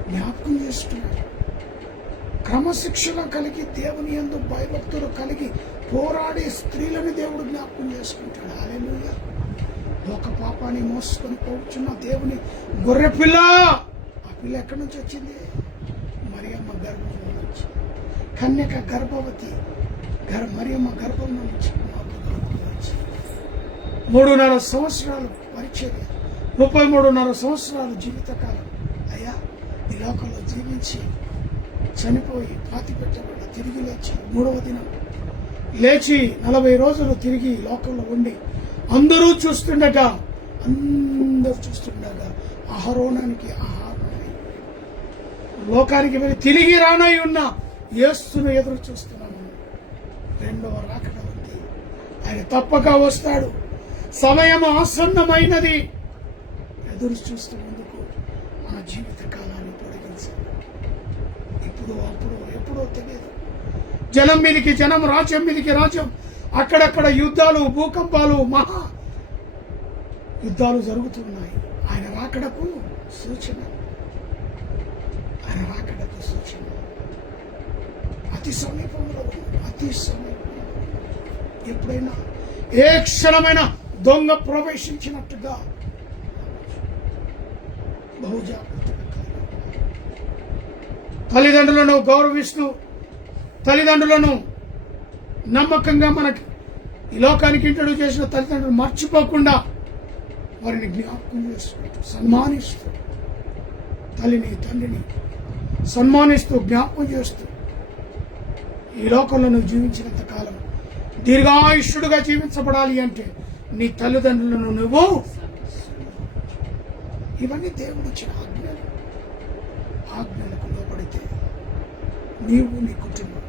జ్ఞాపకం చేస్తున్నాడు. క్రమశిక్షణ కలిగి దేవుని యందు భయభక్తులు కలిగి పోరాడే స్త్రీలను దేవుడు జ్ఞాపకం చేసుకుంటాడు. హల్లెలూయా. లోక పాపాన్ని మోసుకొని పోవచ్చున్న దేవుని గొర్రె పిల్ల. ఆ పిల్ల ఎక్కడి నుంచి వచ్చింది? మరియమ్మ గర్భంలో నుంచి. కన్యక గర్భవతి మరియమ్మ గర్భం నుంచి 3.5 సంవత్సరాలు పరిచర్య, 33.5 సంవత్సరాలు జీవితకాలం అయ్యా ఈ లోకంలో జీవించి చనిపోయి పాతి పెట్టబడి తిరిగి లేచి 3వ దినం లేచి 40 రోజులు తిరిగి లోకంలో ఉండి అందరూ చూస్తుండగా అహరోనానికి ఆహారమై లోకానికి వెళ్ళి తిరిగి రానై ఉన్న యేసును ఎదురు చూస్తున్నాము. 2వ రాకడ ఉంది. ఆయన తప్పక వస్తాడు. సమయం ఆసన్నమైనది. ఎదురు చూస్తూ ముందుకు మన జీవిత కాలాన్ని పొడిగించాలి. ఇప్పుడు అప్పుడు ఎప్పుడో తెలియదు. జనం మీదికి జనం, రాజ్యం మీదికి రాజ్యం, అక్కడక్కడ యుద్ధాలు, భూకంపాలు, మహా యుద్ధాలు జరుగుతున్నాయి. ఆయన రాకడకు సూచన. ఆయన రాకడకు సూచన అతి సమీపంలో, అతి సమీపంలో. ఎప్పుడైనా ఏ క్షణమైన దొంగ ప్రవేశించినట్టుగా బహుజాగ్రత్తగా తల్లిదండ్రులను గౌరవిస్తూ, తల్లిదండ్రులను నమ్మకంగా మనకి ఈ లోకానికి ఇంట్రడ్యూస్ చేసిన తల్లిదండ్రులు మర్చిపోకుండా వారిని జ్ఞాపకం చేసుకుంటూ సన్మానిస్తూ, తల్లిని తండ్రిని సన్మానిస్తూ జ్ఞాపకం చేస్తూ ఈ లోకంలో నువ్వు జీవించినంత కాలం దీర్ఘాయుష్యుడుగా జీవించబడాలి అంటే నీ తల్లిదండ్రులను నువ్వు, ఇవన్నీ దేవుడిచ్చిన ఆజ్ఞలు. ఆజ్ఞలకు లోబడితే నీవు నీ కుటుంబం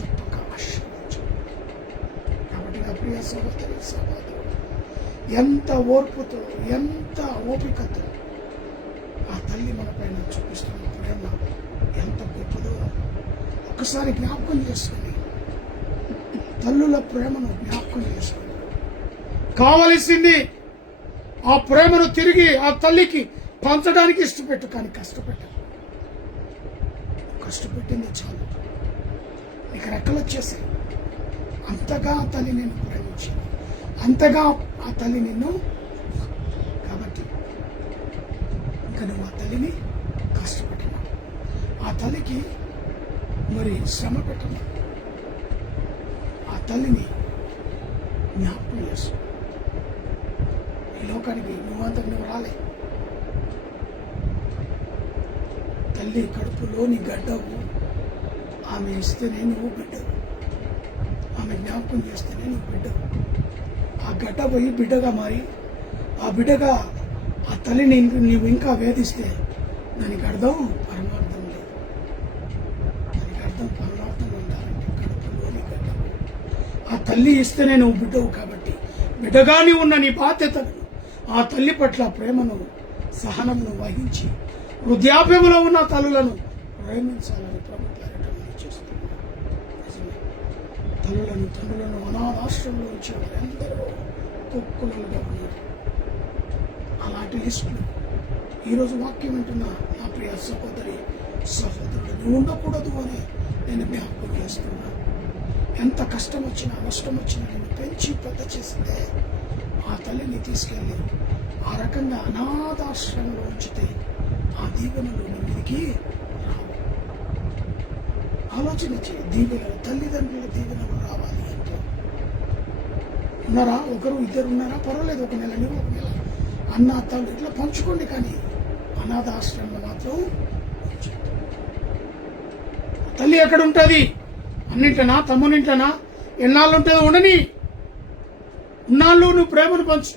తప్పక ఆశీర్వదించు. కాబట్టి నా ప్రియ సహోదరి సహోదరుడు, ఎంత ఓర్పుతో, ఎంత ఓపికతో ఆ తల్లి మన పైన చూపిస్తున్న ప్రేమ ఎంత గొప్పదో ఒకసారి జ్ఞాపకం చేసుకుని, తల్లుల ప్రేమను జ్ఞాపకం చేసుకుని, కావలసింది ఆ ప్రేమను తిరిగి ఆ తల్లికి పంచడానికి ఇష్టపెట్టు, కానీ కష్టపెట్టింది చాలు. నీకు రెక్కలు వచ్చేసాయి. అంతగా ఆ తల్లి నిన్ను ప్రేమించింది, అంతగా ఆ తల్లి నిన్ను. కాబట్టి ఇంకా నువ్వు ఆ తల్లిని కష్టపెట్టను, ఆ తల్లికి మరి శ్రమ పెట్టను, ఆ తల్లిని జ్ఞాపకం చేసు. ఈ లోకానికి నువ్వంతకు నువ్వు రాలే. తల్లి కడుపులోని గడ్డవు, ఆమె ఇస్తేనే నువ్వు బిడ్డవు, ఆమె జ్ఞాపకం చేస్తేనే నువ్వు బిడ్డవు. ఆ గడ్డ పోయి బిడ్డగా మారి, ఆ బిడ్డగా ఆ తల్లిని నీవు ఇంకా వేధిస్తే దానికి అర్థం పరమార్థం లేదు. దానికి అర్థం పరమార్థం ఉండాలంటే కడుపులోని గడ్డవు. ఆ తల్లి ఇస్తేనే నువ్వు బిడ్డవు. కాబట్టి బిడ్డగాని ఉన్న నీ బాధ్యతను, ఆ తల్లి పట్ల ప్రేమను, సహనమును వహించి వృద్ధాప్యములో ఉన్న తల్లులను ప్రేమించాలని ప్రభు పేరిట చేస్తున్నారు. నిజమే, తల్లులను తండ్రులను అనాథాశ్రమంలో ఉంచిన వారందరూ కుక్కులుగా ఉన్నారు. అలాంటి లిస్టులు ఈరోజు వాక్యం వింటున్నా నా ప్రియ సహోదరి సహోదరుడు నువ్వు ఉండకూడదు అని నేను జ్ఞాపకం చేస్తున్నా. ఎంత కష్టం వచ్చినా, నష్టం వచ్చినా నేను పెంచి పెద్ద చేసిందే ఆ తల్లిని తీసుకెళ్ళి ఆ రకంగా అనాథాశ్రమంలో ఉంచితే ఆ దీవెనలు నీ మీదికి రావు. ఆలోచన చేయి. దీవెనలు, తల్లిదండ్రుల దీవెనలు రావాలి అంటే ఉన్నారా? ఒకరు ఇద్దరు ఉన్నారా? పర్వాలేదు, ఒక నెల నీవు, ఒక నెల అన్న తల్లి ఇట్లా పంచుకోండి. కానీ అనాథాశ్రమంలో మాత్రం ఉంచండి. తల్లి ఎక్కడ ఉంటుంది? అన్నింటనా, తమ్మునింటనా? ఎన్నాళ్ళు ఉంటుందో ఉండని. ఉన్నాళ్ళు నువ్వు ప్రేమను పంచు.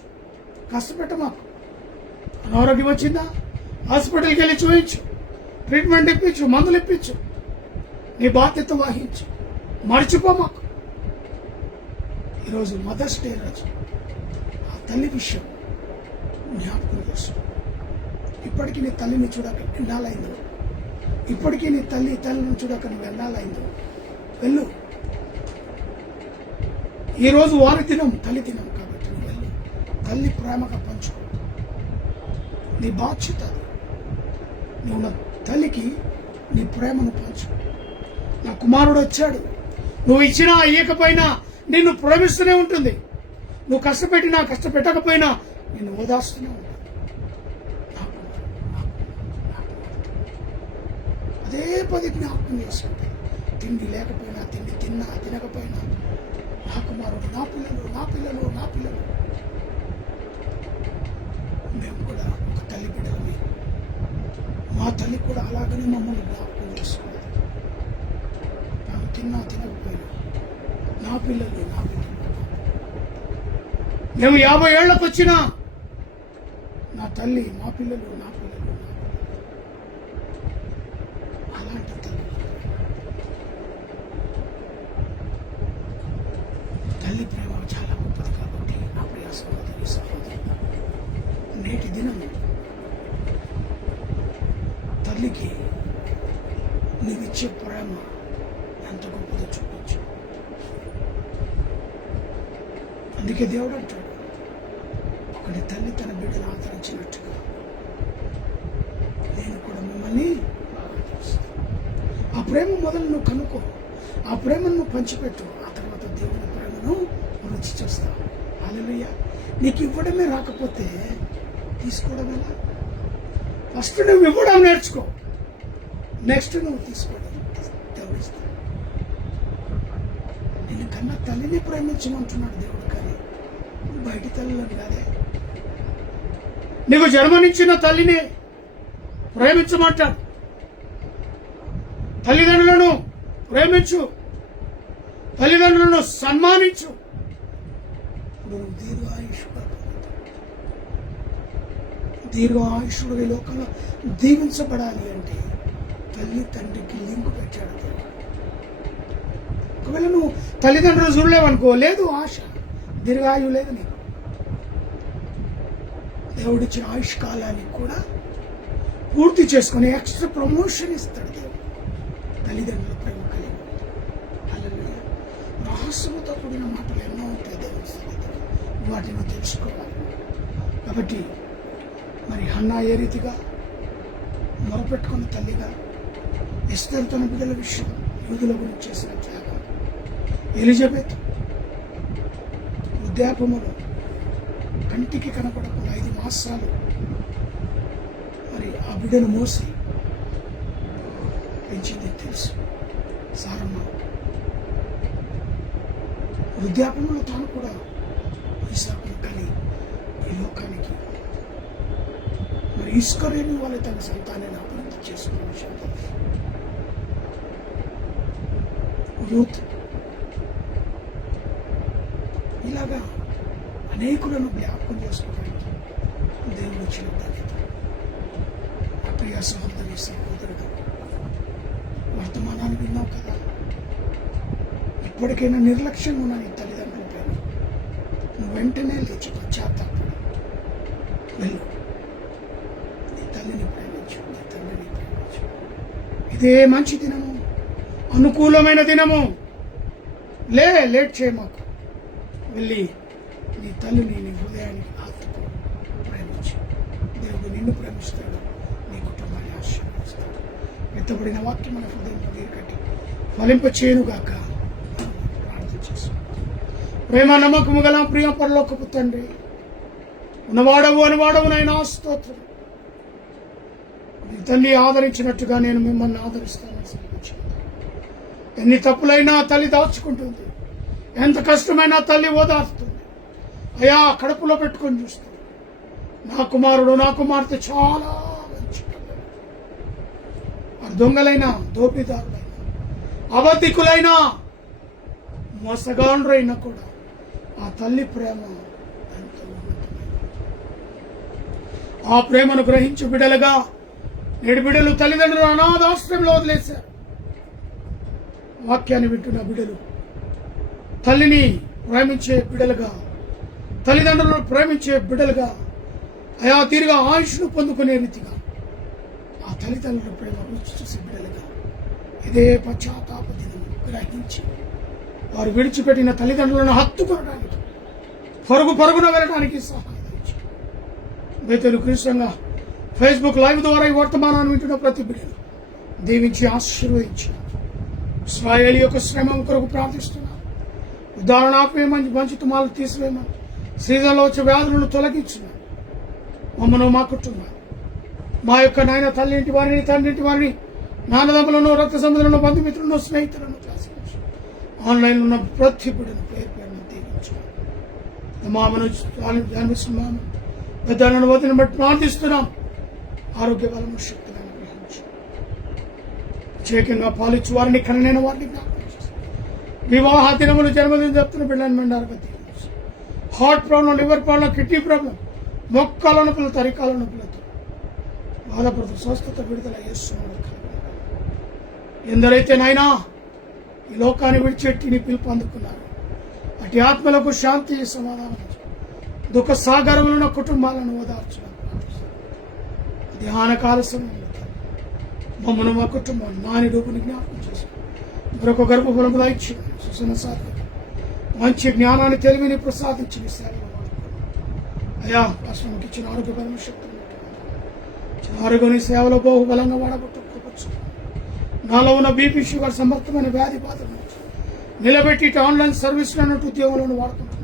కష్టపెట్ట మాకు. అనారోగ్యం వచ్చిందా? హాస్పిటల్కి వెళ్ళి చూపించు, ట్రీట్మెంట్ ఇప్పించు, మందులు ఇప్పించు, నీ బాధ్యత వహించు. మర్చిపో మాకు. ఈరోజు మదర్స్ డే రోజు ఆ తల్లి విషయం జ్ఞాపకం చేసు. ఇప్పటికీ నీ తల్లిని చూడక ఎండాలైందో, ఇప్పటికీ నీ తల్లిని చూడక నువ్వు ఎండాలైందో, వెళ్ళు. ఈరోజు వారి దినం, తల్లి దినం కాబట్టి నువ్వు వెళ్ళు. తల్లి ప్రేమగా పంచుకో. నీ బాధ్యత అది. నువ్వు నా తల్లికి నీ ప్రేమను పంచు. నా కుమారుడు వచ్చాడు, నువ్వు ఇచ్చినా ఇయ్యకపోయినా నిన్ను ప్రేమిస్తూనే ఉంటుంది. నువ్వు కష్టపెట్టినా కష్టపెట్టకపోయినా నిన్ను ఓదాస్తూనే ఉంటుంది. అదే పది జ్ఞాపకం చేసుకుంటే, తిండి లేకపోయినా, తిండి తిన్నా తినకపోయినా, నా కుమారుడు, నా పిల్లలు, నా పిల్లలు, నా పిల్లలు. మేము కూడా ఒక తల్లి బిడ్డలమే. మా తల్లి కూడా అలాగనే మమ్మల్ని జ్ఞాపకం చేసుకున్నది. మేము తిన్నా తినకపోయినా నా పిల్లలు, నా పిల్లలు. మేము 50 ఏళ్లకు వచ్చినా నా తల్లి, నా పిల్లలు, నా పిల్లలు, నా పిల్లలు. అలాంటి తల్లి. తల్లి ప్రేమ చాలా గొప్పది. కాబట్టి నా ప్రియ సహోదరి సహోదరు, నేటి దినం తల్లికి నీవిచ్చే ప్రేమ ఎంత గొప్పదో చూపించు. అందుకే దేవుడు అంటాడు, ఒకటి తల్లి తన బిడ్డను ఆదరించినట్టుగా నేను కూడా మిమ్మల్ని ఆదరిస్తాను. ఆ ప్రేమ మొదలు నువ్వు కనుక్కో, ఆ ప్రేమను నువ్వు పంచిపెట్టు. ఆ తర్వాత దేవుని ప్రేమను రుచి చూస్తావు. హల్లెలూయా. నీకు ఇవ్వడమే రాకపోతే తీసుకోవడం ఎలా? ఫస్ట్ నువ్వు ఇవ్వడం నేర్చుకో, నెక్స్ట్ నువ్వు తీసుకోవడం దేవుడు ఇస్తాడు. నిన్ను కన్నా తల్లిని ప్రేమించమంటున్నాడు దేవుడు, కానీ బయటి తల్లిని కాదే. నీకు జన్మనిచ్చిన తల్లిని ప్రేమించమంటాడు. తల్లిదండ్రులను ప్రేమించు, తల్లిదండ్రులను సన్మానించు. ఇప్పుడు నువ్వు దీర్ఘాయుషుడు ఈ లోకంలో దీవించబడాలి అంటే తల్లి తండ్రికి లింకు పెట్టాడు దేవుడు. ఒకవేళ నువ్వు తల్లిదండ్రులు చూడలేవనుకో, లేదు ఆశ, దీర్ఘాయువు లేదు నీకు. దేవుడిచ్చిన ఆయుష్ కాలాన్ని కూడా పూర్తి చేసుకుని ఎక్స్ట్రా ప్రమోషన్ ఇస్తాడు దేవుడు. తల్లిదండ్రుల ప్రేమ కలిగి హల్లెలూయా. రహస్యముతో కూడిన మాటలు ఎన్నో ఉంటాయి దేవుని సన్నిధిలో, వాటిని తెలుసుకోవాలి. కాబట్టి మరి హన్నా ఏ రీతిగా మొరపెట్టుకున్న తల్లిగా, ఎస్తేరు తన బిడ్డల విషయం, యూదుల గురించి చేసిన త్యాగం, ఎలిజబెత్ వృద్ధాపములో కంటికి కనపడకుండా 5 మాసాలు మరి ఆ బిడ్డను మోసి పెంచింది తెలుసు. సారమ్మ వృద్ధాపంలో తాను కూడా ఇస్సాకును కని ఈ లోకానికి మరి ఇస్కరేణి వాళ్ళు తన సంతానాన్ని అభివృద్ధి చేసుకున్న విషయం తెలుసు. రూత్ ఇలాగా అనేకులను జ్ఞాపకం చేసుకోవడానికి దేవుడు ఇచ్చిన బాధ్యత. ప్రియ సహోదరి సహోదరుడు, వర్తమానాన్ని విన్నావు కదా. ఇప్పటికైనా నిర్లక్ష్యంగా ఉన్న నీ తల్లిదండ్రుల పైన నువ్వు వెంటనే లేచి పశ్చాత్తాపడి వెళ్ళు. నీ తల్లిని ప్రేమించు, నీ తండ్రిని ప్రేమించు. ఇదే మంచి దినము, అనుకూలమైన దినము. లేట్ చేయమాకు. వెళ్ళి నీ తల్లిని నీ హృదయానికి హత్తుకో, ప్రేమించు. దేవుడు నిన్ను ప్రేమిస్తాడు, నీ కుటుంబాన్ని ఆశీర్వదిస్తాడు. ఎత్తబడిన వాక్యం మన హృదయంలో నీరుకట్టి ఫలింపచేయునుగాక. ప్రార్థన చేసు. ప్రేమ నమ్మకము గల ప్రియ పరలోకపు తండ్రి, ఉన్నవాడవు అనువాడవు నాయనా స్తోత్రం. నీ తల్లి ఆదరించినట్టుగా నేను మిమ్మల్ని ఆదరిస్తానని సెలవిచ్చాను. ఎన్ని తప్పులైనా తల్లి దాచుకుంటుంది, ఎంత కష్టమైనా తల్లి ఓదార్స్తుంది. అయ్యా, కడుపులో పెట్టుకొని చూస్తుంది. నా కుమారుడు, నా కుమార్తె చాలా మంచి పిల్లలు. వారు దొంగలైనా, దోపిదారులైనా, అబద్ధికులైనా, మోసగాండ్రైనా కూడా ఆ తల్లి ప్రేమ ఎంతో ఉన్నతమైనది. ఆ ప్రేమను గ్రహించు బిడ్డలుగా నేడు బిడ్డలు తల్లిదండ్రులు అనాథాశ్రయంలో వదిలేశారు. వాక్యాన్ని వింటున్న బిడ్డలు తల్లిని ప్రేమించే బిడ్డలుగా, తల్లిదండ్రులను ప్రేమించే బిడ్డలుగా, అయా తీరుగా ఆయుష్ను పొందుకునే రీతిగా ఆ తల్లిదండ్రుల ప్రేమ రుచి చూసే బిడ్డలుగా ఇదే పశ్చాత్తాప దినం గ్రహించి వారు విడిచిపెట్టిన తల్లిదండ్రులను హత్తుకోవడానికి, పరుగున వెళ్ళడానికి సహాయం. బేతేలు క్రీస్తుగా ఫేస్బుక్ లైవ్ ద్వారా ఈ వర్తమానాన్ని వింటున్న ప్రతి బిడ్డను దీవించి ఆశీర్వదించి ఇశ్రాయేలు యొక్క శ్రమ కొరకు ప్రార్థిస్తున్నాను. ఉదాహరణ ఆపేయమని, మంచి తుమాలు తీసివేయమని, సీజన్లో వచ్చే వ్యాధులను తొలగించున్నాను. మమ్మను, మా కుటుంబాన్ని, మా యొక్క నాయన తల్లింటి వారిని, తండ్రింటి వారిని, నాన్నదమ్ములను, రక్త సంబంధులను, బంధుమిత్రులను, స్నేహితులను ఆన్లైన్ ఉన్న ప్రతి బిడ్డను పేరు పేరును దీవించున్నాను. మామను ధ్యానిస్తున్నాము. పెద్దలను వదిలిని బట్టి ప్రార్థిస్తున్నాం. ఆరోగ్య బలము, శక్తిని అనుగ్రహించు. ప్రత్యేకంగా పాలిచ్చు వారిని, కననైన వారిని జ్ఞాపకం చేస్తాం. వివాహ దినములు, జన్మదినం చెప్తున్న బిడ్డలను మెండారుగా దీవించు. Heart problem, liver problem, kidney problem, మొక్కల నొప్పులు, తరికాల నొప్పులతో బాధపడుతూ స్వస్థత విడుదల చేస్తున్నాడు. ఎందరైతే నాయనా ఈ లోకాన్ని విడిచెట్టి నీ పిలుపు అందుకున్నారు, అటు ఆత్మలకు శాంతి, సమాధానం, దుఃఖ సాగరములు ఉన్న కుటుంబాలను ఓదార్చడం ధ్యానకాల సమయంలో మమ్మను, మా కుటుంబాన్ని, నాని రూపుని జ్ఞాపకం చేసి మరొక గర్భఫలము దాయిచ్చి సుసన సాధ్యం మంచి జ్ఞానాన్ని, తెలివిని ప్రసాదించి సేవలు అయ్యా రాష్ట్రానికి ఇచ్చిన ఆరోగ్య బలము, శక్తిని ఆరోగ్యని సేవలో బహుబలంగా వాడబట్టుకోవచ్చు. నాలో ఉన్న బీపీ, షుగర్, సమర్థమైన వ్యాధి బాధలను నిలబెట్టి ఆన్లైన్ సర్వీసులను ఉద్యోగంలో వాడుకుంటున్నాను.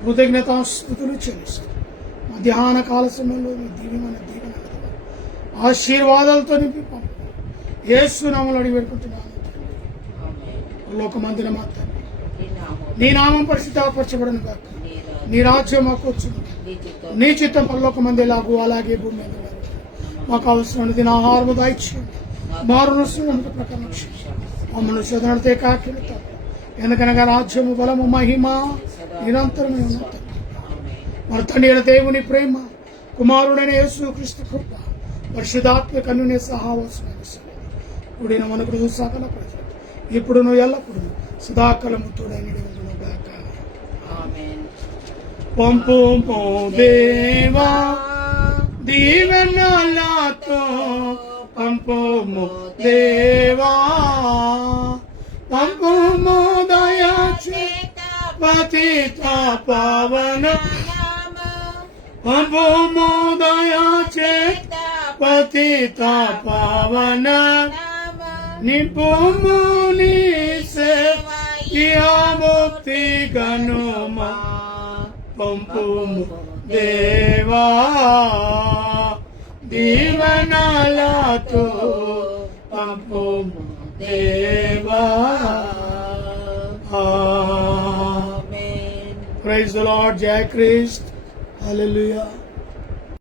కృతజ్ఞతాస్తుతులు చెల్లిస్తాను. మధ్యాహ్న కాల సమయంలో మీ దీవెన ఆశీర్వాదాలతో నింపి పంపు యేసు నామములో అడిగి పెట్టుకుంటున్నాను. లోకమందిన మాత్రం నీ నామం పరిశుద్ధపరచబడను గాక. నీ రాజ్యం మాకు వచ్చును. నీ చిత్తం పరలోక మంది ఎలాగూ అలాగే భూమి మీద మాకు అవసరమైనది నా ఆహారము దాయిచ్చేయండి. మారును ప్రకారం మమ్మల్ని శోధనడితే కాకిడతా. ఎందుకనగా రాజ్యము, బలము, మహిమ నిరంతరమే ఉన్నది. మన తండ్రి అయిన దేవుని ప్రేమ, కుమారుడైన యేసు క్రీస్తు కృప, పరిశుద్ధాత్మ కన్నునే సహవాసమైన కూడిన మనకు సకల ప్రజలు ఇప్పుడును ఎల్లప్పుడు సదాకాలము తోడైన గాక. పంపు దేవా దీవెనలతో, పంపుము దేవా, పంపుము దయా చేత పతిత పావన, పంపుము దయా చేత పతిత పావన, నిపుము నీ సేవా ముక్తి గనుమా, పంపుము దేవా దీవెనలతో, పంపుము దేవా. Praise the Lord. Jai Christ. Hallelujah.